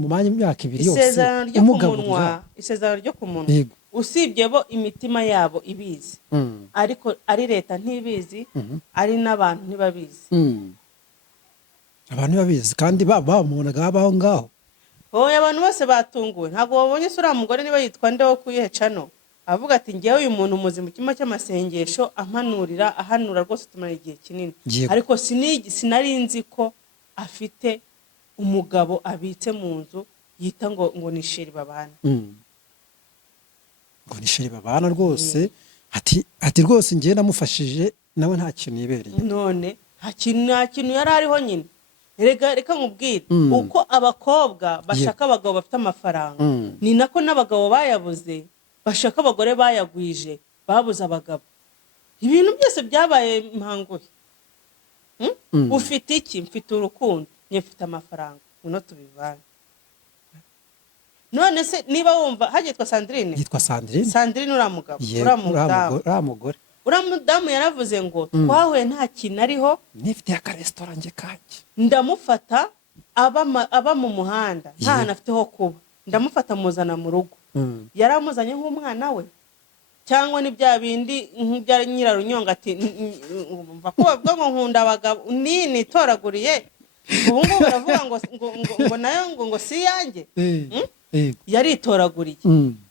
mu mwanya imyaka 2 yose isezerano ryo ku munwa, isezerano ryo ku munwa, Yego. usibye bo imitima yabo ibizi, ariko ari leta ntibizi, ari n'abantu ntibabizi. abantu babizi kandi bamubonaga abaho ngaho. Hoya abantu bose batunguwe, ntabwo babonye sura mugore niba yitwa nde wo kuyiheca no, avuga ati ngewe uyu muntu muzima cyuma cy'amasengesho ampanurira ahanura rwose tumara igihe kinini, ariko sinari nzi ko afite umugabo abitse mu nzu yita ngo ni sheri babana. Ngo ni sheri babana rwose, ati rwose ngiye namufashije nawe nta kintu yibereye. None nta kintu yari ariho nyine. Reka nkubwire uko abakobwa bashaka abagabo bafite amafaranga, ni nako n'abagabo bayabuze bashaka abagore bayagwije babuze abagabo. Ibintu byose byabaye mpanguye. Ufite iki? Mfite urukundo, nyefite amafaranga, uno tubivana. None se niba wumva hagitwa Sandrine? Yitwa Sandrine. Sandrine uramugabo, uramugore. Uramudamu yaravuze ngo twahuye nta kintu ariho, nifite akaresitora nge kanje. Ndamufata aba mu muhanda, nta nafite ho kuba. Ndamufata muzana mu rugo. Yaramuzanye nk'umwana we. Cyangwa ni bya bindi nk'ibya Nyirarunyonga ati umva ko bavuga ngo nkunda abagabo nini toraguriye. Ubu ngubu baravuga ngo nayo ngo si yanjye. Yaritoraguriye.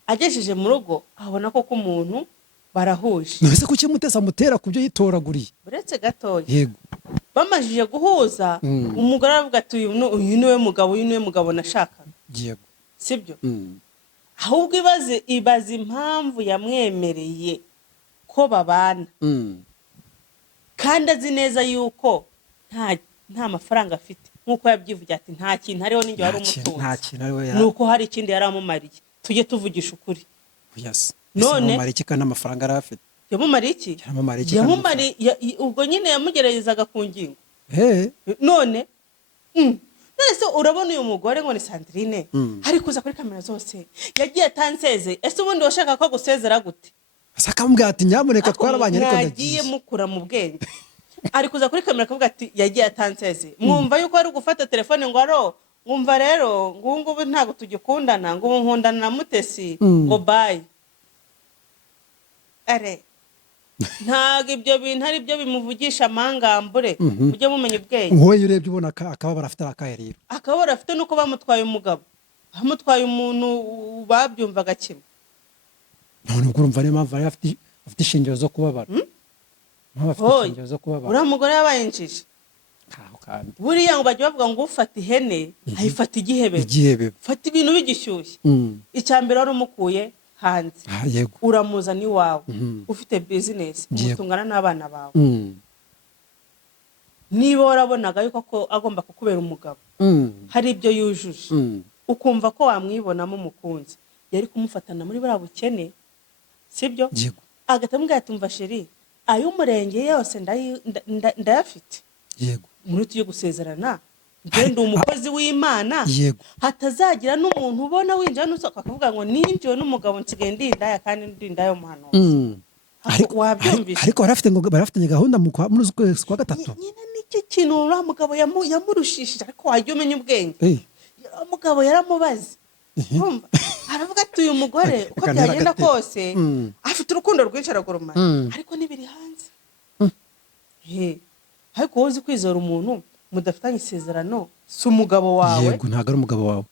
Agejeje mu rugo abona ko umuntu barahuje. Nese kuki mutesa mutera kubyo yitoraguriye? Uretse gatoya. Yego. Bamajije guhuza, umugore aravuga ati uyu niwe mugabo nashakaga. Yego. Sibyo? Ahubwo ibaze impamvu yamwemereye ko babana. Kandi azi neza yuko nta mafaranga afite, nkuko yabyivugira ati nta kintu ariho n'ingiye ari umutunzi. Nta kintu ariho nuko hari ikindi yaramumariye. Tujye tuvugisha ukuri. Yes. None mariki kana amafaranga arafite. Yamumariye iki? Yamumariye ubwo nyine yamugerezaga ku ngingo. None nese urabona uyu mugore ngo ni Sandrine, hari kuza kuri kamera zose yagiye tanseze. Ese ubundi washaka ko gusezera gute? Asakamubwira ati nyamuneka twarabanye ariko ndagiye mukura mu bwenge. Ari kuza kuri kamera akavuga ati yagiye tanseze. Mwumva yuko ari gufata telefone ngo aro ngumva rero ngubu ntago tugikundana, ngo nkundana na Mutesi ngo bye. Are ntago ibyo bintu ari byo bimuvugisha amangambure, ujye mumenya ubwenge. Wowe urebye ubona akababara afite akayarira. Akababara afite nuko bamutwaye umugabo, bamutwaye umuntu babyumvaga kimwe. None ubwo urumva niyo mpamvu afite ishingiro zo kubabara. Uriya mugore yabaye injiji. Buriya ngo bajya bavuga ngo ufata ihene ayifata igihebe. Fata ibintu bigishyushye. Icyambere wari umukuye hanze. Uramuzana iwawe. Ufite business, umutungana n'abana bawe. Niba warabonaga yuko agomba kukubera umugabo, hari ibyo yujuje, ukumva ko wamwibonamo umukunzi, yari kumufatana muri buriya bukene, sibyo? Agatamubwira ati umva sheri, ayo umurenge yose ndayafite. Yego. Muri tuyo gusezerana, ngende umukozi w'Imana, hatazagira n'umuntu ubona winjira n'usohoka akavuga ngo ninjiwe n'umugabo nsigaye ndindaya kandi ndindayo muhanuzi. Ariko barafitanye gahunda muri ukwezi kwa gatatu. Nyine nicyo kintu uriya mugabo yamurushishije, ariko wajya umenya ubwenge. Umugabo yaramubaze. Aravuga ati uyu mugore uko byagenda kose afite urukundo rwinshi aragurumana, ariko nibiri hanze. Ariko wowe uzi kwizera umuntu mudafitanye isezerano si umugabo wawe. Yego, ntago ari umugabo wawe.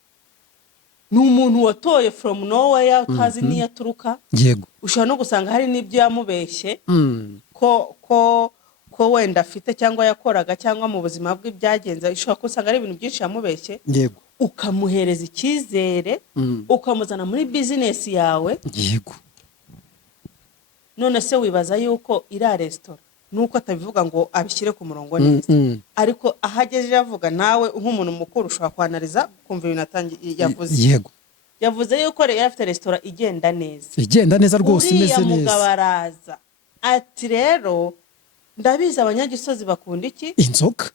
Ni umuntu watoye from nowhere utazi niyo aturuka. Yego. Ushobora no gusanga hari n'ibyo yamubeshye ko wenda afite cyangwa yakoraga cyangwa mu buzima bwe byagenze. Ushobora kusanga ari ibintu byinshi yamubeshye. Yego. Ukamuhereza icyizere, ukamuzana muri business yawe. Yego. None se wibaza yuko ira restaurant nuko atabivuga ngo abishyire ku murongo neza, ariko ahageje yavuga nawe nk'umuntu mukuru ushobora kwanariza kumva ibintu yavuze. Yego. Yavuze yuko yari afite restaurant igenda neza rwose imeze neza. Umugabo araza ati rero ndabizi abanyagisozi bakunda iki?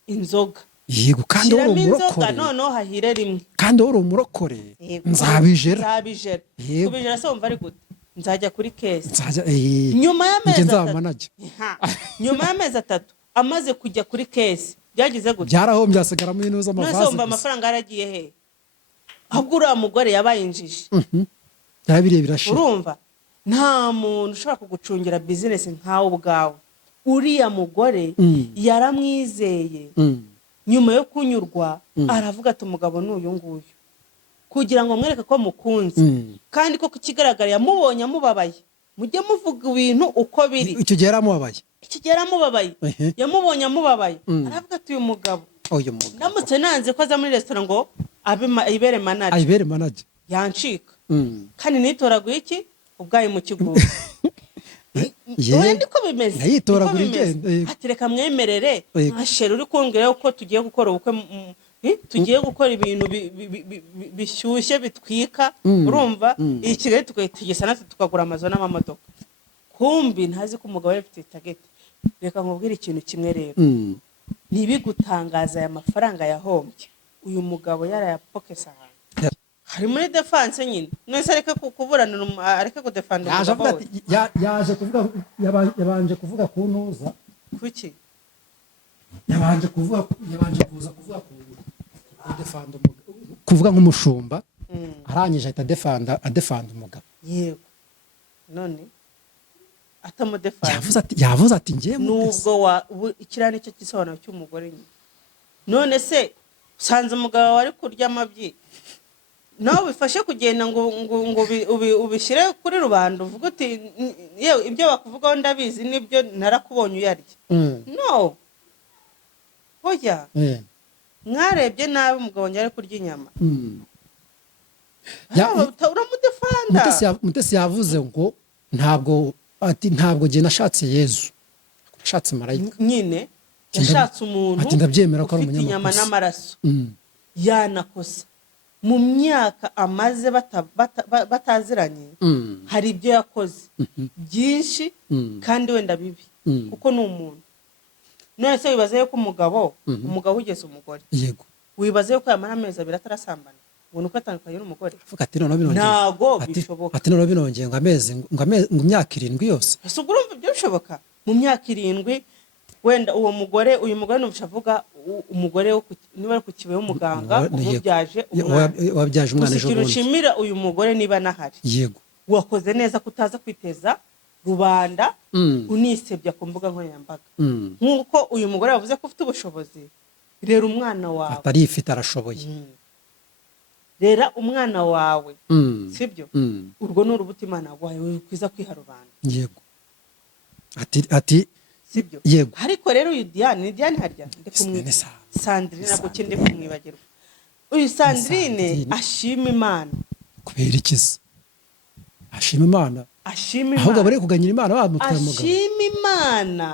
Inzoga. Yego, kandi uri umurokore. Noneho hahire rimwe. Kandi uri umurokore. Nzabijera. Kubijera se wumva ari gute? Nzajya kuri kesi. Nyuma y'amezi 3 amaze kujya kuri kesi byagize gute? Byarahombye asigara mu bintu z'amavazi. Nose amafaranga aragiye he? ahubwo uriya mugore yabaye injiji. byabiriye birashira. Urumva nta muntu ushobora kugucungira bizinesi nkawe ubwawe. Uriya mugore yaramwizeye, nyuma yo kunyurwa aravuga ati umugabo ni uyu nguyu, kugira ngo mwereke ko mukunze, kandi ko kigaragara yamubonye amubabaye. Mujye muvuga ibintu uko biri. Icyo gihe yaramubabaye, yamubonye amubabaye, aravuga ati uyu mugabo ndamutse nanze ko aza muri resitora ngo ayibere manager yancika, kandi nitoraguye iki ubwayi mu kiguru. Niko bimeze, nayitoragura igenda. Ati reka mwemerere nka sheri uri kumbwira ko tugiye gukora ubukwe, tugiye gukora ibintu bishyushye bitwika. Urumva iyi Kigali tukayigisa natwe tukagura amazu n'amamodoka. Kumbi ntazi ko umugabo yafite target. Reka nkubwire ikintu kimwe rero, ntibigutangaza aya mafaranga yahombye uyu mugabo yarayapokesa ahantu. Hari muri defense nyine, nese areke kuburanira, areke kudefanda umugabo. Yaje kuvuga, yabanje kuvuga ku ntuza kuki, yabanje kuza kuvuga ku defanda umugabo, kuvuga nk'umushumba, arangije ahita adefanda umugabo. Yego, none atamudefanda yavuze ati ngiye nubwo ikiriya nicyo gisobanuro cy'umugore nyine. None se usanze umugabo wari kurya amabyi, nawe bifashe kugenda ngo ubishyire kuri rubanda uvuga uti yewe ibyo bakuvugaho ndabizi nibyo narakubonye uyarya. No, hoya mwarebye nabi umugabo wanjye ari kurya inyama, uramudefanda. Mutesi yavuze ngo ntabwo gihe nashatse Yezu, nashatse marayika nyine, yashatse umuntu ufite inyama n'amaraso. Yanakosa mu myaka amaze bataziranye, hari ibyo yakoze byinshi kandi wenda bibi, kuko ni umuntu. None se wibaze yuko umugabo ugeze umugore, yego, wibaze yuko yamara amezi 2 atarasambana ngo nuko atandukanye n'umugore? Ati none binongeye, ntago bishoboka. Ati none binongeye ngo imyaka 7 yose. Ese urumva ibyo bishoboka mu myaka 7? Wenda uwo mugore, uyu mugore n'ubushavuga umugore niba ari ku kibeho umuganga umubyaje umwana, wabyaje umwana ejo bundi. Ushimira uyu mugore niba nahari, yego, wakoze neza kutaza kwiteza rubanda unisebya ku mbuga nkoranyambaga. Nk'uko uyu mugore yavuze ko ufite ubushobozi, rera umwana wawe. Atarifite arashoboye. Rera umwana wawe, sibyo? Urwo ni urubuto Imana yaguhaye, wikwiza kwiha rubanda. Yego, ati sibyo? Yego. Ariko rero uyu Diane harya Sandrine, nabwo kindi kumwibagirwa. Uyu Sandrine ashima Imana. Kubera ikiza ashima Imana? Ahubwo bari kuganyira Imana bamutwaye umugabo. Ashima Imana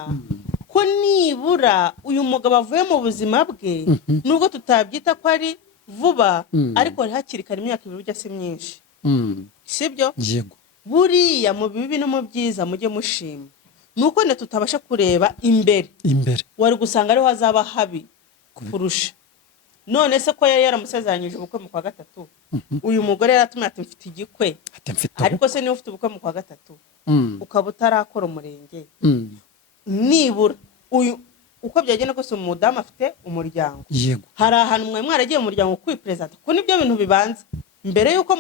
ko nibura uyu mugabo avuye mu buzima bwe, nubwo tutabyita ko ari vuba, ariko hakiri kare, imyaka 2 ujya si myinshi. Sibyo? Yego. Buriya mu bibi no mu byiza mujye mushima, nuko ne tutabasha kureba imbere. Wari gusanga ariho hazaba habi kurusha. None se ko yari yaramusezeranyije ubukwe mu kwa 3, uyu mugore yaratumye ati mfite igikwe, ariko se niba ufite ubukwe mu kwa 3 ukaba utarakora umurenge, nibura uyu uko byagenda kose umudamu afite umuryango. Yego. Hari ahantu mwe mwaragiye mu muryango kwipresenta, ko nibyo bintu bibanza mbere yuko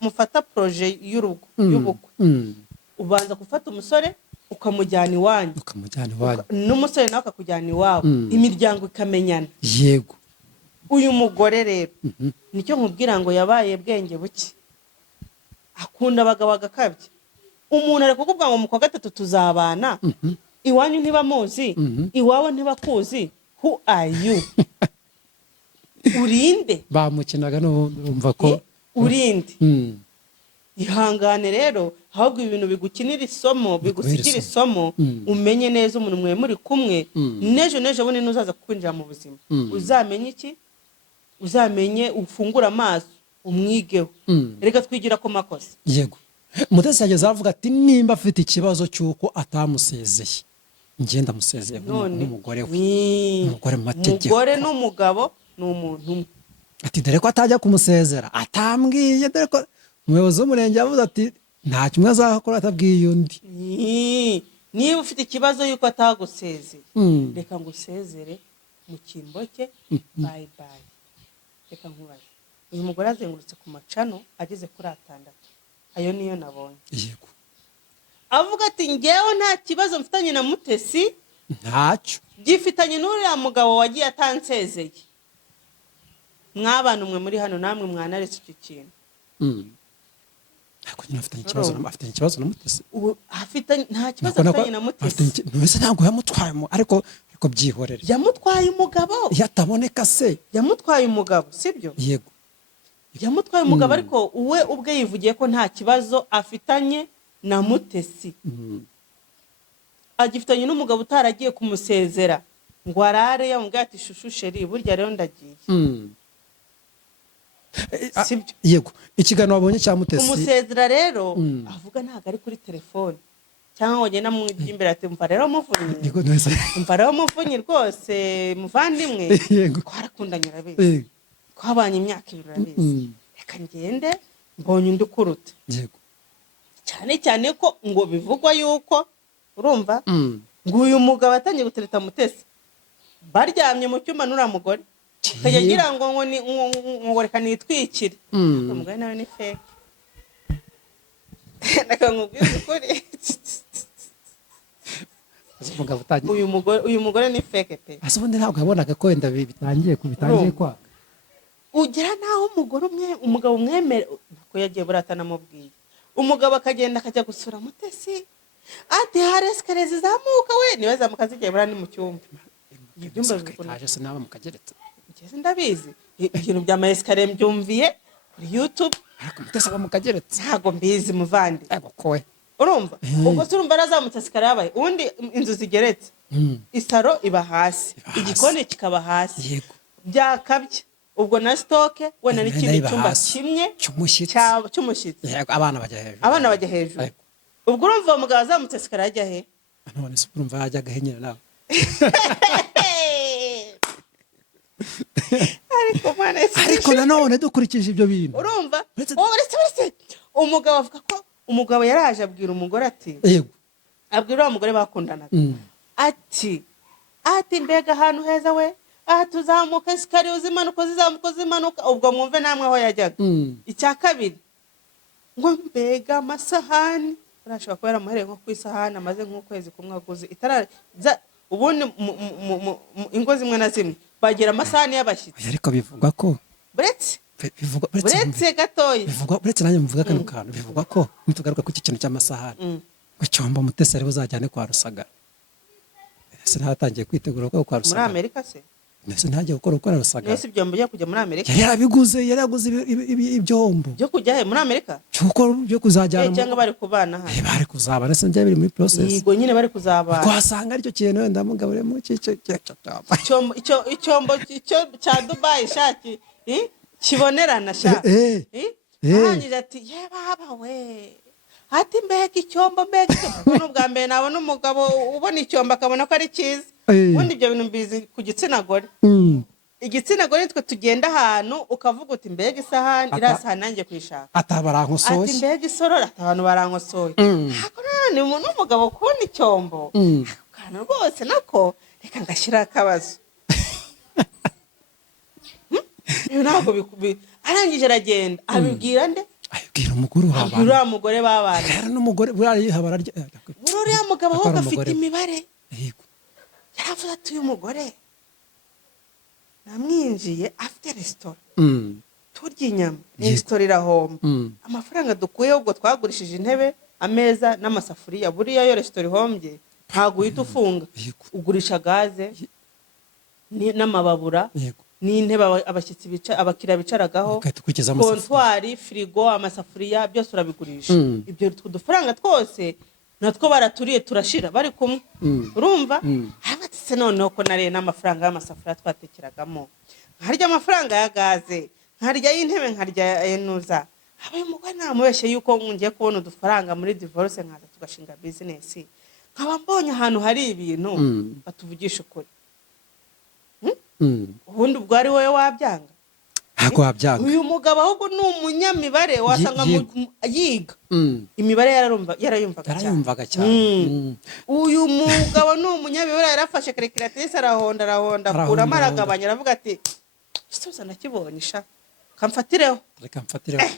mufata projet y'urugo y'ubukwe. Ubanza gufata umusore ukamujyana iwanyu, n'umusore nawe akakujyana iwawe, imiryango ikamenyana. Yego. Uyu mugore rero nicyo nkubwira ngo yabaye bwenge buke, akunda abagabo agakabye. Umuntu ari kukubwira ngo mu kwa 3 tuzabana, iwanyu ntibamuzi, iwawe ntibakuzi, who are you? Urinde bamukinaga numva ko urinde. Ihangane rero, ahubwo ibintu bigukinira isomo, bigusigira isomo, umenye neza umuntu mwe muri kumwe, nejo bone nuzaza kwinjira mu buzima. Uzamenye iki? Uzamenye ufungura amaso umwigeho. Reka twigira ko makosa. Yego. Mutesi yageze avuga ati nimba afite ikibazo cyuko atamusezeye, ngenda musezeye nk'umugore we. Umugore mu mategeko. Umugore n'umugabo ni umuntu. Ati dore ko atajya kumusezera, atambwiye, dore ko umuyobozi w'umurenge yavuze ati nta kimwe azakora atabwiye undi. Niba ufite ikibazo yuko atagusezeye, reka ngusezere mu kimbo cye, bye bye. Reka nkubaze, uyu mugore azengurutse ku macano ageze kuri 6. Ayo niyo nabonye. Yego. Avuga ati ngewe nta kibazo mfitanye na Mutesi, ntacyo gifitanye n'uriya mugabo wagiye atansezeye. Mwabana umwe muri hano namwe mwanaretse icyo kintu. Ariko nyine afitanye ikibazo na Mutesi. Nta kibazo afitanye na Mutesi. Mbese ntabwo yamutwaye ariko byihorere. Yamutwaye umugabo. Yataboneka se. Yamutwaye umugabo, sibyo? Yego. Yamutwaye umugabo ariko uwe ubwe yivugiye ko nta kibazo afitanye na Mutesi. Agifitanye n'umugabo utaragiye kumusezera ngo arare yamubwira ati shushu sheri burya rero ndagiye. Sibyo? Yego. Ikiganiro wabonye cya Mutesi. Umusezera rero avuga ntago ari kuri telefone. Cyangwa ngo ngena mu imbere ati mva rero muvunyi. Yego neza. Mva rero muvunyi rwose muvandimwe. Yego. Twarakundanye urabizi. Twabanye imyaka 2 urabizi. Reka ngende mbonye undi kuruta. Yego. Cyane ko ngo bivugwa yuko urumva ngo uyu mugabo atangiye gutereta Mutesi baryamye mu cyumba n'ura mugore kagira ngo reka nitwikire. Umugore nawe ni fake. Nakangubwiza ukuri. Uyu mugore ni fake pe. Asubundi ntabwo yabonaga ko wenda bitangiye kwaka. Ugera naho umugabo umwemere ko yagiye buratana mubwiye. Umugabo akagenda akajya gusura Mutesi. Ati hareskereza zamuka we niwe zamuka zigiye burani mu cyumba. Ibyumba bikonaje se naba mukageretse. Ngeze ndabizi. Ibintu bya maeskare mbyumviye kuri YouTube. Ariko Mutesi aba mukageretse. Ntago mbizi muvandi. Ego kowe. Urumva? Ubwo turumva arazamutse sikara yabaye. Undi inzu zigeretse. Isaro iba hasi. Igikoni kikaba hasi. Yego. Byakabye. Ubwo na stoke wena n'ikindi cyumba kimwe cy'umushyitsi. Yego abana bajya hejuru. Ubwo urumva umugabo azamutse sikara ajya he? None se urumva yajyaga he nyine nawe. Ariko nanone dukurikije ibyo bintu. Urumva? Uretse umugabo avuga ko umugabo yaraje abwira umugore ati yego. Abwira umugore bakundanaga. Ati mbega ahantu heza we. Tuzamuka sikari uzimanuka ubwo mwumve namwe aho yajyaga. Icya kabiri ngo mbega amasahani urashobora kubera muhereye nko kwisahani amaze nk'ukwezi kumwe aguze ubundi ingo zimwe na zimwe bagira amasahani y'abashyitsi. Ariko bivugwa ko buretse gatoyi buretse nanjye muvuga kano kantu bivugwa ko nitugaruka ku kintu cy'amasahani ngo cyomba Mutesi ari buzajyane kwa Rusagara. Ese ntatangiye kwitegura ko kwa Rusagara muri Amerika se. Nese ntajye gukora Rusagara. Nese ibyombo byo kujya muri Amerika. Yaraguze ibyombo. Byo kujya he muri Amerika? Cyuko byo kuzajyana. Cyangwa bari kubana ha. Bari kuzabana se njye biri muri process. Yego nyine bari kuzabana. Kwasanga aricyo kintu wenda mugabure mu cyico icyombo cya Dubai shaki. Kibonerana sha. Ahangije ati ye baba we. Ati mbega icyombo n'ubwa mbere nabona umugabo ubona icyombo akabona ko ari cyiza. Ubundi ibyo bintu mbizi ku gitsina gore. Igitsina gore twe tugenda ahantu ukavuga uti mbega isahani irasahani nanjye kwishaka. Atabarankosoye. Ati mbega isorora abantu barankosoye. Hako none umuntu umugabo kubona icyombo. Kana rwose nako reka ngashyira akabazo. Ntabwo arangije aragenda abibwira nde? Abibwira umugore w'abana. Uriya mugore babana. Era n'umugore buriya bararya. Uriya mugabo ahubwo afite imibare. Yego. Yaravuze ati uyu mugore namwinjiye afite resitora. Turya inyama. Resitora irahomba. Amafaranga dukuye ubwo twagurishije intebe, ameza n'amasafuriya. Buriya yo resitora ihombye ntago uhita ufunga. Ugurisha gaze n'amababura. Yego. N'intebe abashyitsi abakira bicaragaho. Kontwari, frigo, amasafuriya byose urabigurisha. Ibyo dufaranga twose natwo baraturiye turashira bari kumwe. Urumva? Abatse noneho ko nare n'amafaranga y'amasafuriya twatekeragamo. Nkarya amafaranga ya gaze, nkarya y'intebe, nkarya enuza. Abaye umugore namubeshye yuko ngiye kubona udufaranga muri divorce nkaza tugashinga business. Nkaba mbonye ahantu hari ibintu batuvugisha ukuri. Ubundi ubwo ari wowe wabyanga. Ntabwo wabyanga. Uyu mugabo ahubwo ni umunyamibare wasanga yiga. Imibare yarayumvaga cyane. Uyu mugabo ni umunyamibare yarafashe calculatrice arahonda kurama aragabanya aravuga ati "Isoza nakibonye sha." kamfatireho reka mfatireho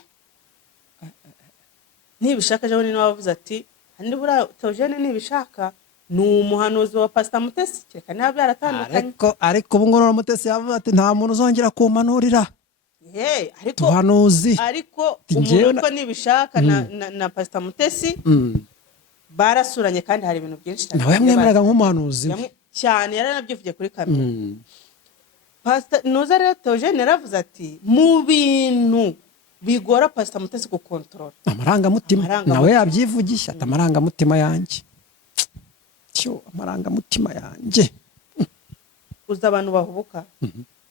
nibishaka ejo bundi wavuze ati handi buriya Theogene nibishaka ni umuhanuzi wa Pastor Mutesi kereka niba byaratandukanye ariko ubu ngubu Mutesi yavuze ati nta muntu uzongera kumanurira tuhanuzi ariko umuntu ko nibishaka na Pastor Mutesi barasuranye kandi hari ibintu byinshi cyane nawe yamwemeraga nk'umuhanuzi cyane yaranabyivugiye kuri kamera Pastor Nuza rero Theogene yaravuze ati mu bintu bigora Pastor Mutesi gukontorora amarangamutima nawe yabyivugisha ati amarangamutima yanjye amarangamutima yanjye uza abantu bahubuka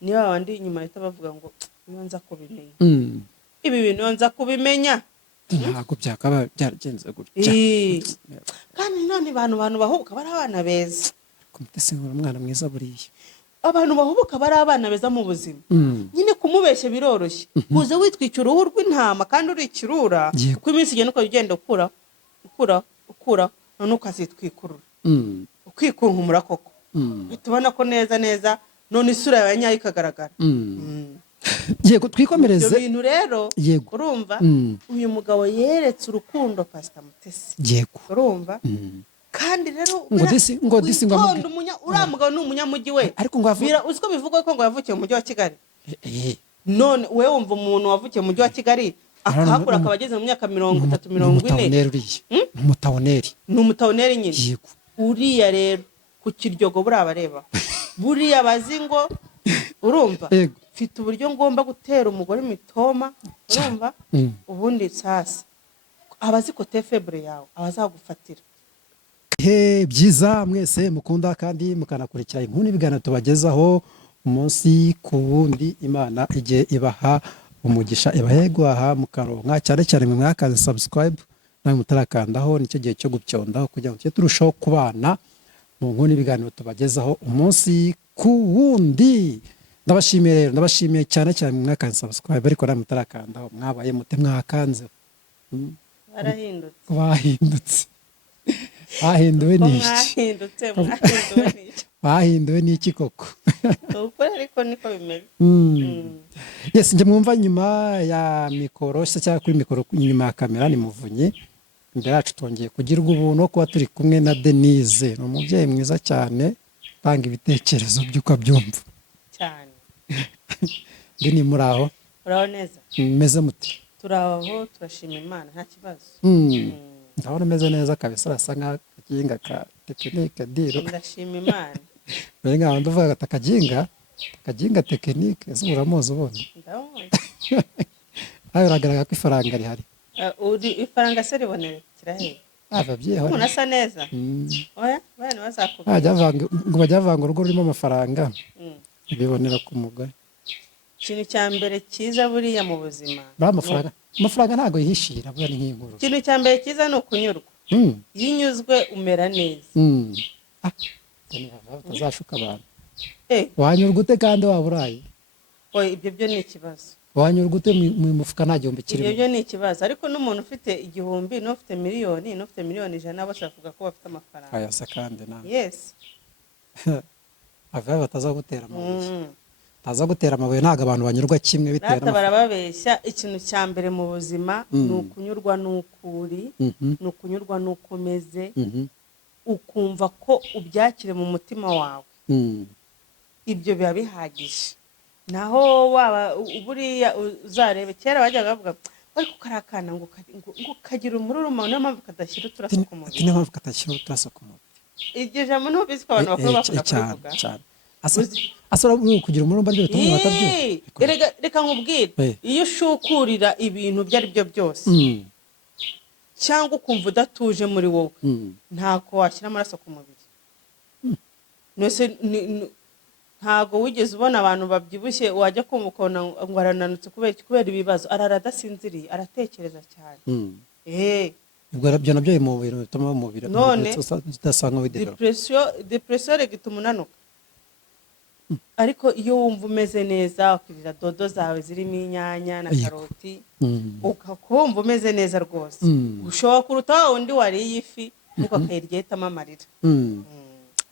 niba abandi inyuma leta bavuga ngo iyo nza kubimenya ibi bintu nza kubimenya ntabwo byakaba byaragenze gutya kandi none abantu bahubuka bari abana beza Mutesi ni umwana mwiza buriya abantu bahubuka bari abana beza mu buzima nyine kumubeshya biroroshye kuze witwikira uruhu rw'intama kandi uri ikirura uko iminsi igenda uko ugenda ukura none ukazitwikurura ukikunkumura koko bitubona ko neza none isura yawe nyayo ikagaragara yego twikomereze ibyo bintu rero urumva uyu mugabo yeretse urukundo Pastor Mutesi yego urumva kandi rero ngo disi uriya mugabo ni umunyamujyi we ariko ngo uzi ko bivugwa ko ngo yavukiye mu mujyi wa Kigali none we wumva umuntu wavukiye mu mujyi wa Kigali akahakura akaba ageze mu myaka 30-40 ni umutawuneri nyine uriya rero ku Kiryogo buriya bareba buriya bazi ngo urumva mfite uburyo ngomba gutera umugore imitoma urumva ubundi sasa abazi kote febre yawe abazagufatira byiza mwese mukunda kandi mukanakurikira inkuru n'ibiganiro tubagezaho umunsi ku wundi Imana igiye ibaha umugisha ibahegwaha mukaronka cyane mwe mwakaze subscribe nawe mutarakandaho nicyo gihe cyo gupyondaho kugira ngo turushaho kubana mu nkuru n'ibiganiro tubagezaho umunsi ku wundi ndabashimiye cyane mwe mwakaze subscribe ariko nawe mutarakandaho mwabaye mute mwakanze bahindutse bahinduwe n'iki koko ariko niko bimeze yes njye mwumva nyuma ya mikoro cyangwa kuri mikoro nyuma ya kamera ni Muvunyi imbere yacu twongeye kugirwa ubuntu no kuba turi kumwe na Denise ni umubyeyi mwiza cyane tanga ibitekerezo by'uko abyumva cyane ndi muri aho uraho neza meze muti turaho turashima Imana nta kibazo ndabona meze neza kabisa arasa nk'akaginga ka tekinike diro ndashima Imana mbere nk'aho ndavuga akaginga tekinike ese uramuzi ubundi ndabona nawe biragaragara ko ifaranga rihari ifaranga se ribonera kirahera ababyeyi umuntu asa neza oya bana bazakubwira ngo bajya bavanga urugo rurimo amafaranga bibonera ku mugore ikintu cya mbere cyiza buriya mu buzima amafaranga ntabwo yihishira buriya ni nk'inkuru ikintu cya mbere cyiza ni ukunyurwa iyo unyuzwe umera neza utazashuka abantu wanyurwa ute kandi waba uraye ibyo byo ni ikibazo wanyurwa ute mu mufuka nta gihumbi kirimo ibyo byo ni ikibazo ariko n'umuntu ufite igihumbi n'ufite miliyoni n'ufite miliyoni 100 bose bavuga ko bafite amafaranga ayasa kandi nawe yes ava batazagutera amabuye gutera amabuye ntabwo abantu banyurwa kimwe bitewe n'amafaranga barababeshya ikintu cya mbere mu buzima ni ukunyurwa n'ukuri ni ukunyurwa n'ukomeze ukumva ko ubyakire mu mutima wawe ibyo biba bihagije naho waba buriya uzarebe kera bajyaga bavuga ariko karakana ngo kagira umururuma niyo mpamvu kadashyira uturaso ku mubiri niyo mpamvu kadashyira uturaso ku mubiri iryo jambo niho bizi ko abantu bakuru bakunda kubivuga asora kugira umururumba ryo bituma batabyumva reka nkubwire iyo ushukurira ibintu ibyo ari byo byose cyangwa ukumva udatuje muri wowe ntako washyira amaraso ku mubiri ntago wigeze ubona abantu babyibushye wajya kumva ukabona ngo arananutse kubera ibibazo arara adasinziriye aratekereza cyane ubwo byo nabyo mu bintu bituma umubiri udasanga depression igituma unanuka ariko iyo wumva umeze neza ukirira dodo zawe zirimo inyanya na karoti ukakumva umeze neza rwose ushobora kuruta undi wariye ifi ariko akayirya ahitamo amarira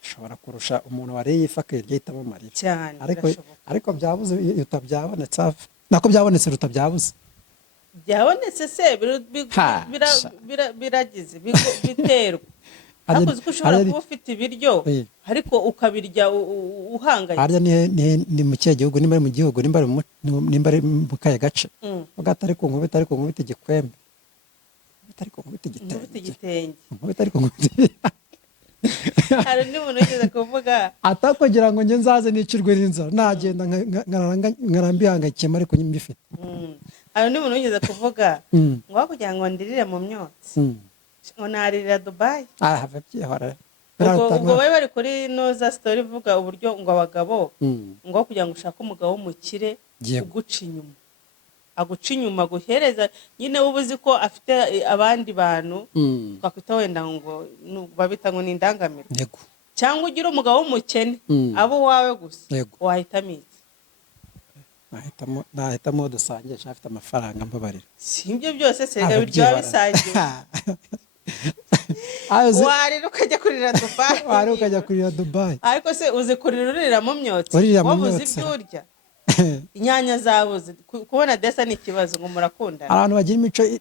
ushobora kurusha umuntu wariye ifi akayirya ahitamo amarira cyane ariko byabuze utabyabonetse nako byabonetse ruta byabuze byabonetse se Ha, biragize biterwa ariko uzi ko ushobora kuba ufite ibiryo ariko ukabirya uhangayitse. harya ni mu kihe gihugu, nimba ari mu gihugu, nimba ari mu kahe gace, ugatari ku nkubita ariko nkubita igikwembe, utari ku nkubita igitenge, nkubita ariko nkubita hari undi muntu wigeze kuvuga atakugira ngo njye nzaze nicirwe n'inzara nagenda nkarambihangayikiyemo ariko mbifite. hari undi muntu wigeze kuvuga ngo kugira ngo ndirire mu myotsi ngo naririra Dubai. have byihora ubwo bari bari kuri Noza story ivuga uburyo ngo abagabo ngo kugira ngo ushake umugabo w'umukire uguca inyuma, aguca inyuma guhereza nyine uba uzi ko afite abandi bantu twakwita wenda ngo babita ngo ni indangamiro, cyangwa ugira umugabo w'umukene abo wawe gusa wahitamo iki? nahitamo dusangisha afite amafaranga mbabarira. si ibyo byose se biryoha bisangiye warira ukajya kurira Dubai, warira ukajya kurira Dubai, ariko se uzi kurira urira mu myotsi, wabuze ibyo urya, inyanya zabuze, kubona desa ni ikibazo ngo murakundana. abantu bagira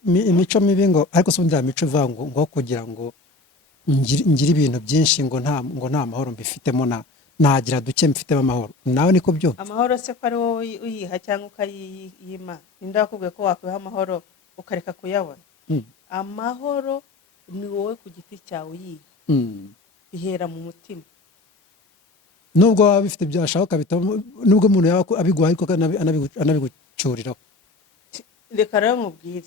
imico mibi ngo ariko se undi mico ivuga ngo kugira ngo ngire ibintu byinshi ngo nta mahoro mbifitemo, nagira duke mfitemo amahoro, nawe niko byo amahoro se ko ari wowe uyiha cyangwa ukayima? ninde wakubwiye ko wakwiha amahoro ukareka kuyabona? amahoro ni wowe ku giti cyawe uyiha, bihera mu mutima. nubwo waba bifite byashaka ukabitamo, nubwo umuntu yaba abiguha ariko anabigucuriraho. reka rero mubwire,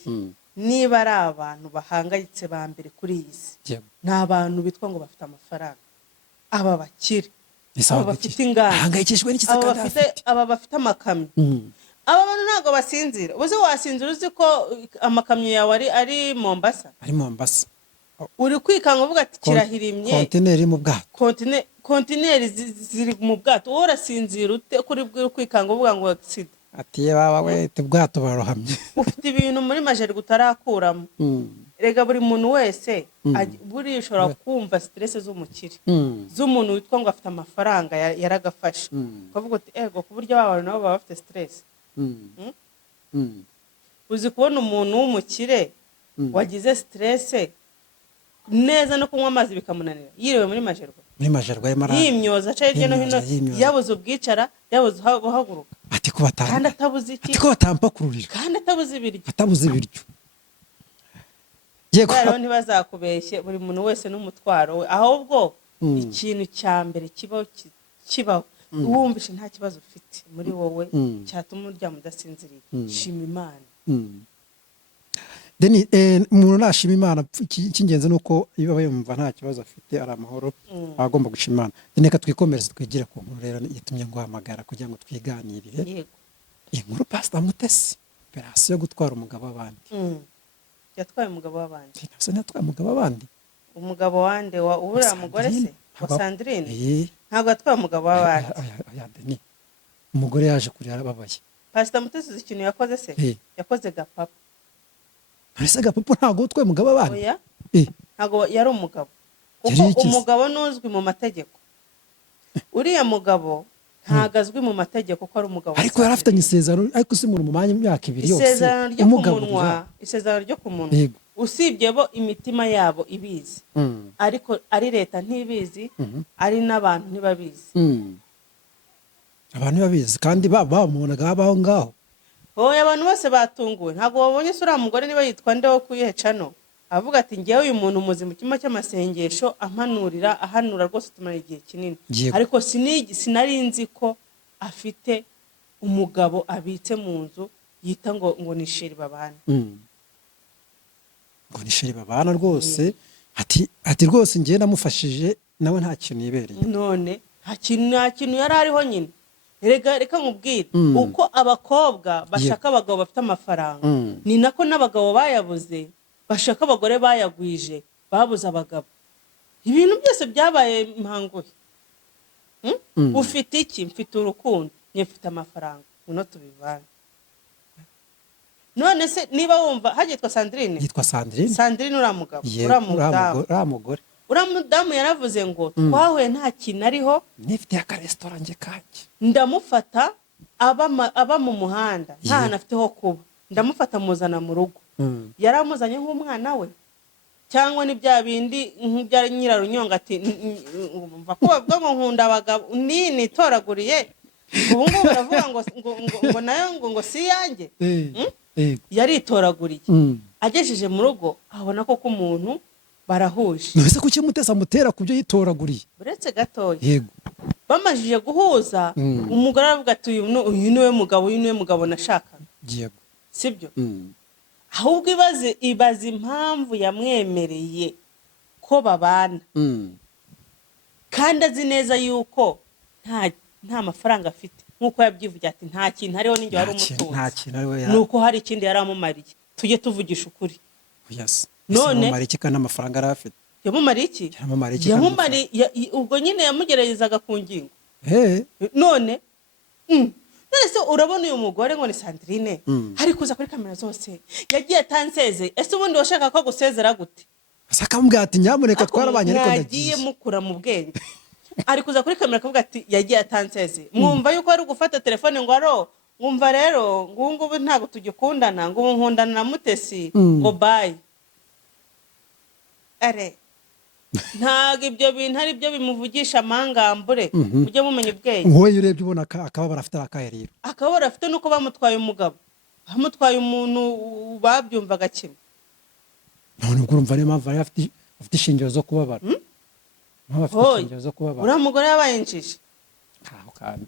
niba ari abantu bahangayitse ba mbere kuri iyi si ni abantu bitwa ngo bafite amafaranga, aba bakire, aba bafite inganda, aba bafite amakamyo. aba bantu ntabwo basinzira. uzi wasinzira uzi ko amakamyo yawe ari Mombasa, uri kwikanga uvuga ati kirahirimye, kontineri mu bwato, kontineri ziri mu bwato, wowe urasinzira ute kuri kwikanga uvuga ngo sida ati baba we ubwato barohamye. ufite ibintu muri majeri gutarakuramo. rega buri muntu wese buri ushobora kumva stress z'umukire, z'umuntu witwa ngo afite amafaranga yaragafashe, ukavuga uti ego ku buryo abantu nabo baba bafite stress. uzi kubona umuntu w'umukire wagize stress neza no kunywa amazi bikamunanira, yiriwe muri majerwa yimyoza aca hirya no hino, yabuze ubwicara, yabuze uhaguruka, ati ko batamba, kandi atabuze iki, ati ko batampa kururira, kandi atabuze ibiryo, rero ntibazakubeshye, buri muntu wese n'umutwaro we. ahubwo ikintu cya mbere kibaho wumvishe nta kibazo ufite muri wowe cyatuma uryama udasinziriye, shima Imana. Deni umuntu nashima Imana, icy'ingenzi nuko iyo aba yumva nta kibazo afite ari amahoro, agomba gushima Imana. Reka twikomereze twigire ku nkuru rero yatumye nguhamagara kugira ngo twiganirire. inkuru Pastor Mutesi, operasiyo yo gutwara umugabo w'abandi. yatwaye umugabo w'abandi? yatwaye umugabo w'abandi. umugabo wande wa uriya mugore se wa Sandrine? ntabwo yatwaye umugabo w'abandi. umugore yaje kurira arababaye. Pastor Mutesi uzi ikintu yakoze se? yakoze gapapa. Ese gapupu ntago utwaye umugabo abandi? Oya. Ntago yari umugabo. Kuko umugabo nuzwi mu mategeko. Uriya mugabo ntagazwi mu mategeko ko ari umugabo. Ariko yari afitanye isezerano, ariko si mu mwanya imyaka ibiri yose. Isezerano ryo ku munwa. Usibye bo imitima yabo ibizi. Ariko ari leta ntibizi, ari n'abantu ntibabizi. Abantu ntibabizi kandi bamubonaga abaho ngaho. Oya, abantu bose batunguwe. Ntabwo babonye sura mugore niba yitwa ndeho kuyihecano. Avuga ati ngewe uyu muntu muzima cyuma cy'amasengesho ahanura rwose tumara igihe kinini. Ariko sinari nzi ko afite umugabo abitse mu nzu yita ngo ni sheri babana. Ngo ni sheri babana rwose, ati rwose ngiye namufashije nawe nta kintu yibereye. None nta kintu yari ariho nyine. Reka nkubwire uko abakobwa bashaka abagabo bafite amafaranga, ni nako n'abagabo bayabuze bashaka abagore bayagwije, babuze abagabo. Ibintu byose byabaye mpanguye. Ufite iki? Mfite urukundo, nyefite amafaranga, uno tubivana. None se niba wumva hagitwa Sandrine? Yitwa Sandrine. Sandrine uramugabo, uramugore. Uramudamu yaravuze ngo twahuye nta kintu ariho, nifite akaresitora nge kanje. Ndamufata aba mu muhanda nta hantu afite ho kuba ndamufata muzana mu rugo yaramuzanye nk'umwana we cyangwa ni bya bindi nk'ibya nyirarunyonga ati mva ko bavuga ngo nkunda abagabo nitoraguriye ubu ngubu baravuga ngo nayo ngo si yanjye yaritoraguriye agejeje mu rugo abona ko umuntu barahuje nese kuki mutesa mutera kubyo yitoraguriye uretse gatoya yego bamajije guhuza umugore aravuga ati uyu niwe mugabo nashakaga yego sibyo ahubwo ibaze impamvu yamwemereye ko babana kandi azi neza yuko nta mafaranga afite nk'uko yabyivugira ati nta kintu hariho n'ingihe wari umutunzi ni uko hari ikindi yari amumariye tujye tuvugisha ukuri none iki kandi amafaranga yari afite yamumariye ubwo nyine yamugererezaga ku ngingo none se urabona uyu mugore ngo ni Sandrine hari kuza kuri kamera zose yagiye atanseze ese ubundi washaka ko gusezera gute akamubwira ati nyamuneka twarabanye ariko ndagiye mukura mu bwenge ari kuza kuri kamera akavuga ati yagiye atanseze mwumva yuko ari gufata telefone ngo aro mwumva rero ngubu ntabwo tugikundana ngo nkundana na Mutesi ngo bye are ntabwo ibyo bintu ari byo bimuvugisha amangambure mujye mumenya ubwenge wowe urebye ubona akababara afite akahe rero akababara afite nuko bamutwaye umugabo bamutwaye umuntu babyumvaga kimwe none ubwo urumva niyo mpamvu yari afite ishingiro zo kubabara uriya mugore yabaye injiji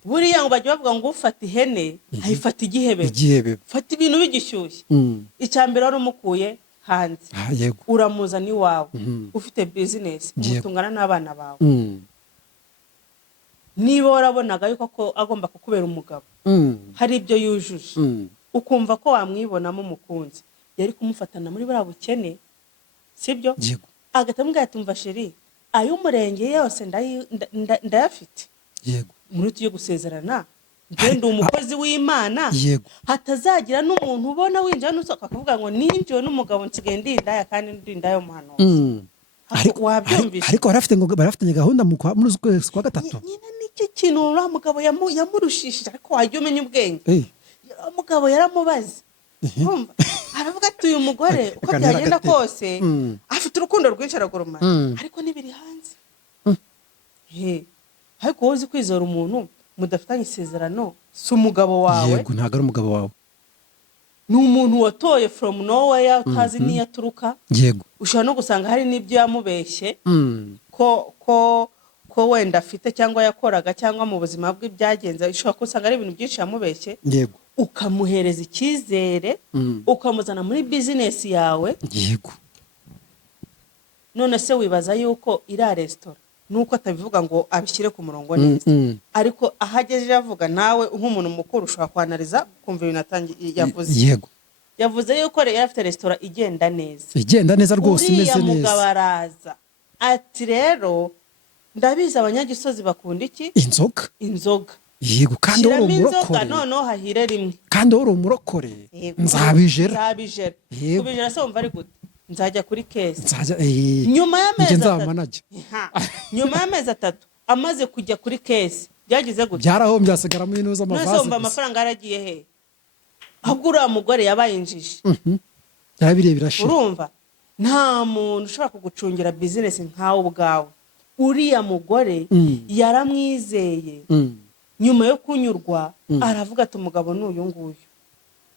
buriya ngo bajya bavuga ngo ufata ihene ayifata igihebebe fata ibintu bigishyushye icya mbere wari umukuye hanze uramuzana iwawe ufite bizinesi umutungana n'abana bawe niba warabonaga yuko agomba kukubera umugabo hari ibyo yujuje ukumva ko wamwibonamo umukunzi yari kumufatana muri buriya bukene sibyo agahita amubwira ati mva sheri ay'umurenge yose ndayafite muri tugiye gusezerana ngende umukozi w'Imana hatazagira n'umuntu ubona winjira n'usohoka akavuga ngo ninjiwe n'umugabo nsigaye ndindaya kandi ndindaya umuhanuzi ariko barafitanye gahunda muri ukwezi kwa gatatu nyine nicyo kintu uriya mugabo yamurushishije ariko wajya umenya ubwenge umugabo yaramubaze aravuga ati uyu mugore uko byagenda kose afite urukundo rwinshi aragurumana ariko n'ibiri hanze ariko wowe uzi kwizera umuntu mudafitanye isezerano si umugabo wawe yego ntabwo ari umugabo wawe ni umuntu watoye from nowhere utazi n'iyo aturuka yego ushobora no gusanga hari n'ibyo yamubeshye ko wenda afite cyangwa yakoraga cyangwa mu buzima bwe byagenze ushobora gusanga ari ibintu byinshi yamubeshye yego ukamuhereza icyizere ukamuzana muri bizinesi yawe yego none se wibaza yuko iriya resitora nuko atabivuga ngo abishyire ku murongo neza ariko ahagejeje avuga nawe nk'umuntu mukuru ushobora kwanariza kumva ibintu yavuze yego yavuze yuko yari afite resitora igenda neza rwose imeze neza uriya mugabo araza ati rero ndabizi abanyagisozi bakunda iki inzoga yego kandi uri umurokore noneho hahire rimwe kandi uri umurokore nzabijera kubijera se wumva ari gute nzajya kuri kesi nyuma y'amezi atatu amaze kujya kuri kesi byagize gute byarahombye hasigaramo ibintu z'amavazi none amafaranga yaragiye he ahubwo uriya mugore yabaye injiji byabiriye birashira urumva nta muntu ushobora kugucungira bizinesi nkawe ubwawe uriya mugore yaramwizeye nyuma yo kunyurwa aravuga ati umugabo ni uyu nguyu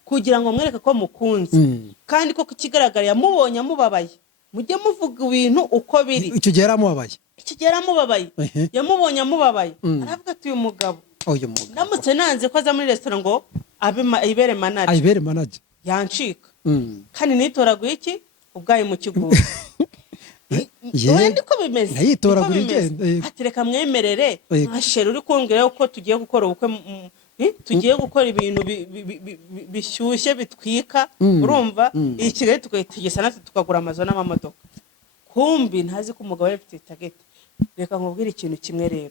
kugira ngo mwereke ko mukunze kandi ko kigaragara yamubonye amubabaye mujye muvuga ibintu uko biri icyo gihe yaramubabaye yamubonye amubabaye aravuga ati uyu mugabo ndamutse nanze ko aza muri resitora ngo ayibere manager yancika kandi nitoraguye iki ubwayi mu kiguru wowe ndiko bimeze nayitoragura igenda ati reka mwemerere nkashera uri kumbwira ko tugiye gukora ubukwe tugiye gukora ibintu bishyushye bitwika urumva iyi Kigali tukayitegesa natwe tukagura amazu n'amamodoka kumbi ntazi ko umugabo yafite target reka nkubwire ikintu kimwe rero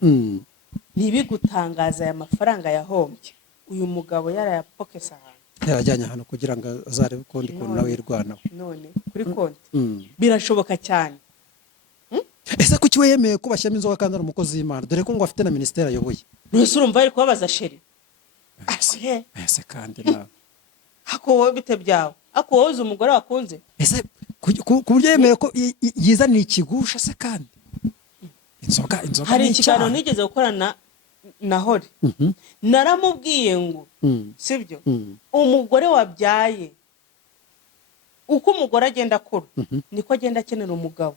ntibigutangaza aya mafaranga yahombye uyu mugabo yarayapokesa yarajyanye ahantu kugira ngo azarebe ko ndi kuntu nawe yirwanaho none kuri konti birashoboka cyane ese kuki we yemeye ko bashyiramo inzoga kandi ari umukozi w'Imana dore ko ngo afite na minisiteri ayoboye nese urumva ari kubabaza sheri ese kandi nawe ako wowe bite byawe, ako wowe uzi umugore wakunze, ese ku buryo yemeye ko yizanira ikigusha se kandi inzoga hari ni ikiganiro icyaha. nigeze gukorana na Hori, naramubwiye ngo sibyo, umugore wabyaye uko umugore agenda akura niko agenda akenera umugabo.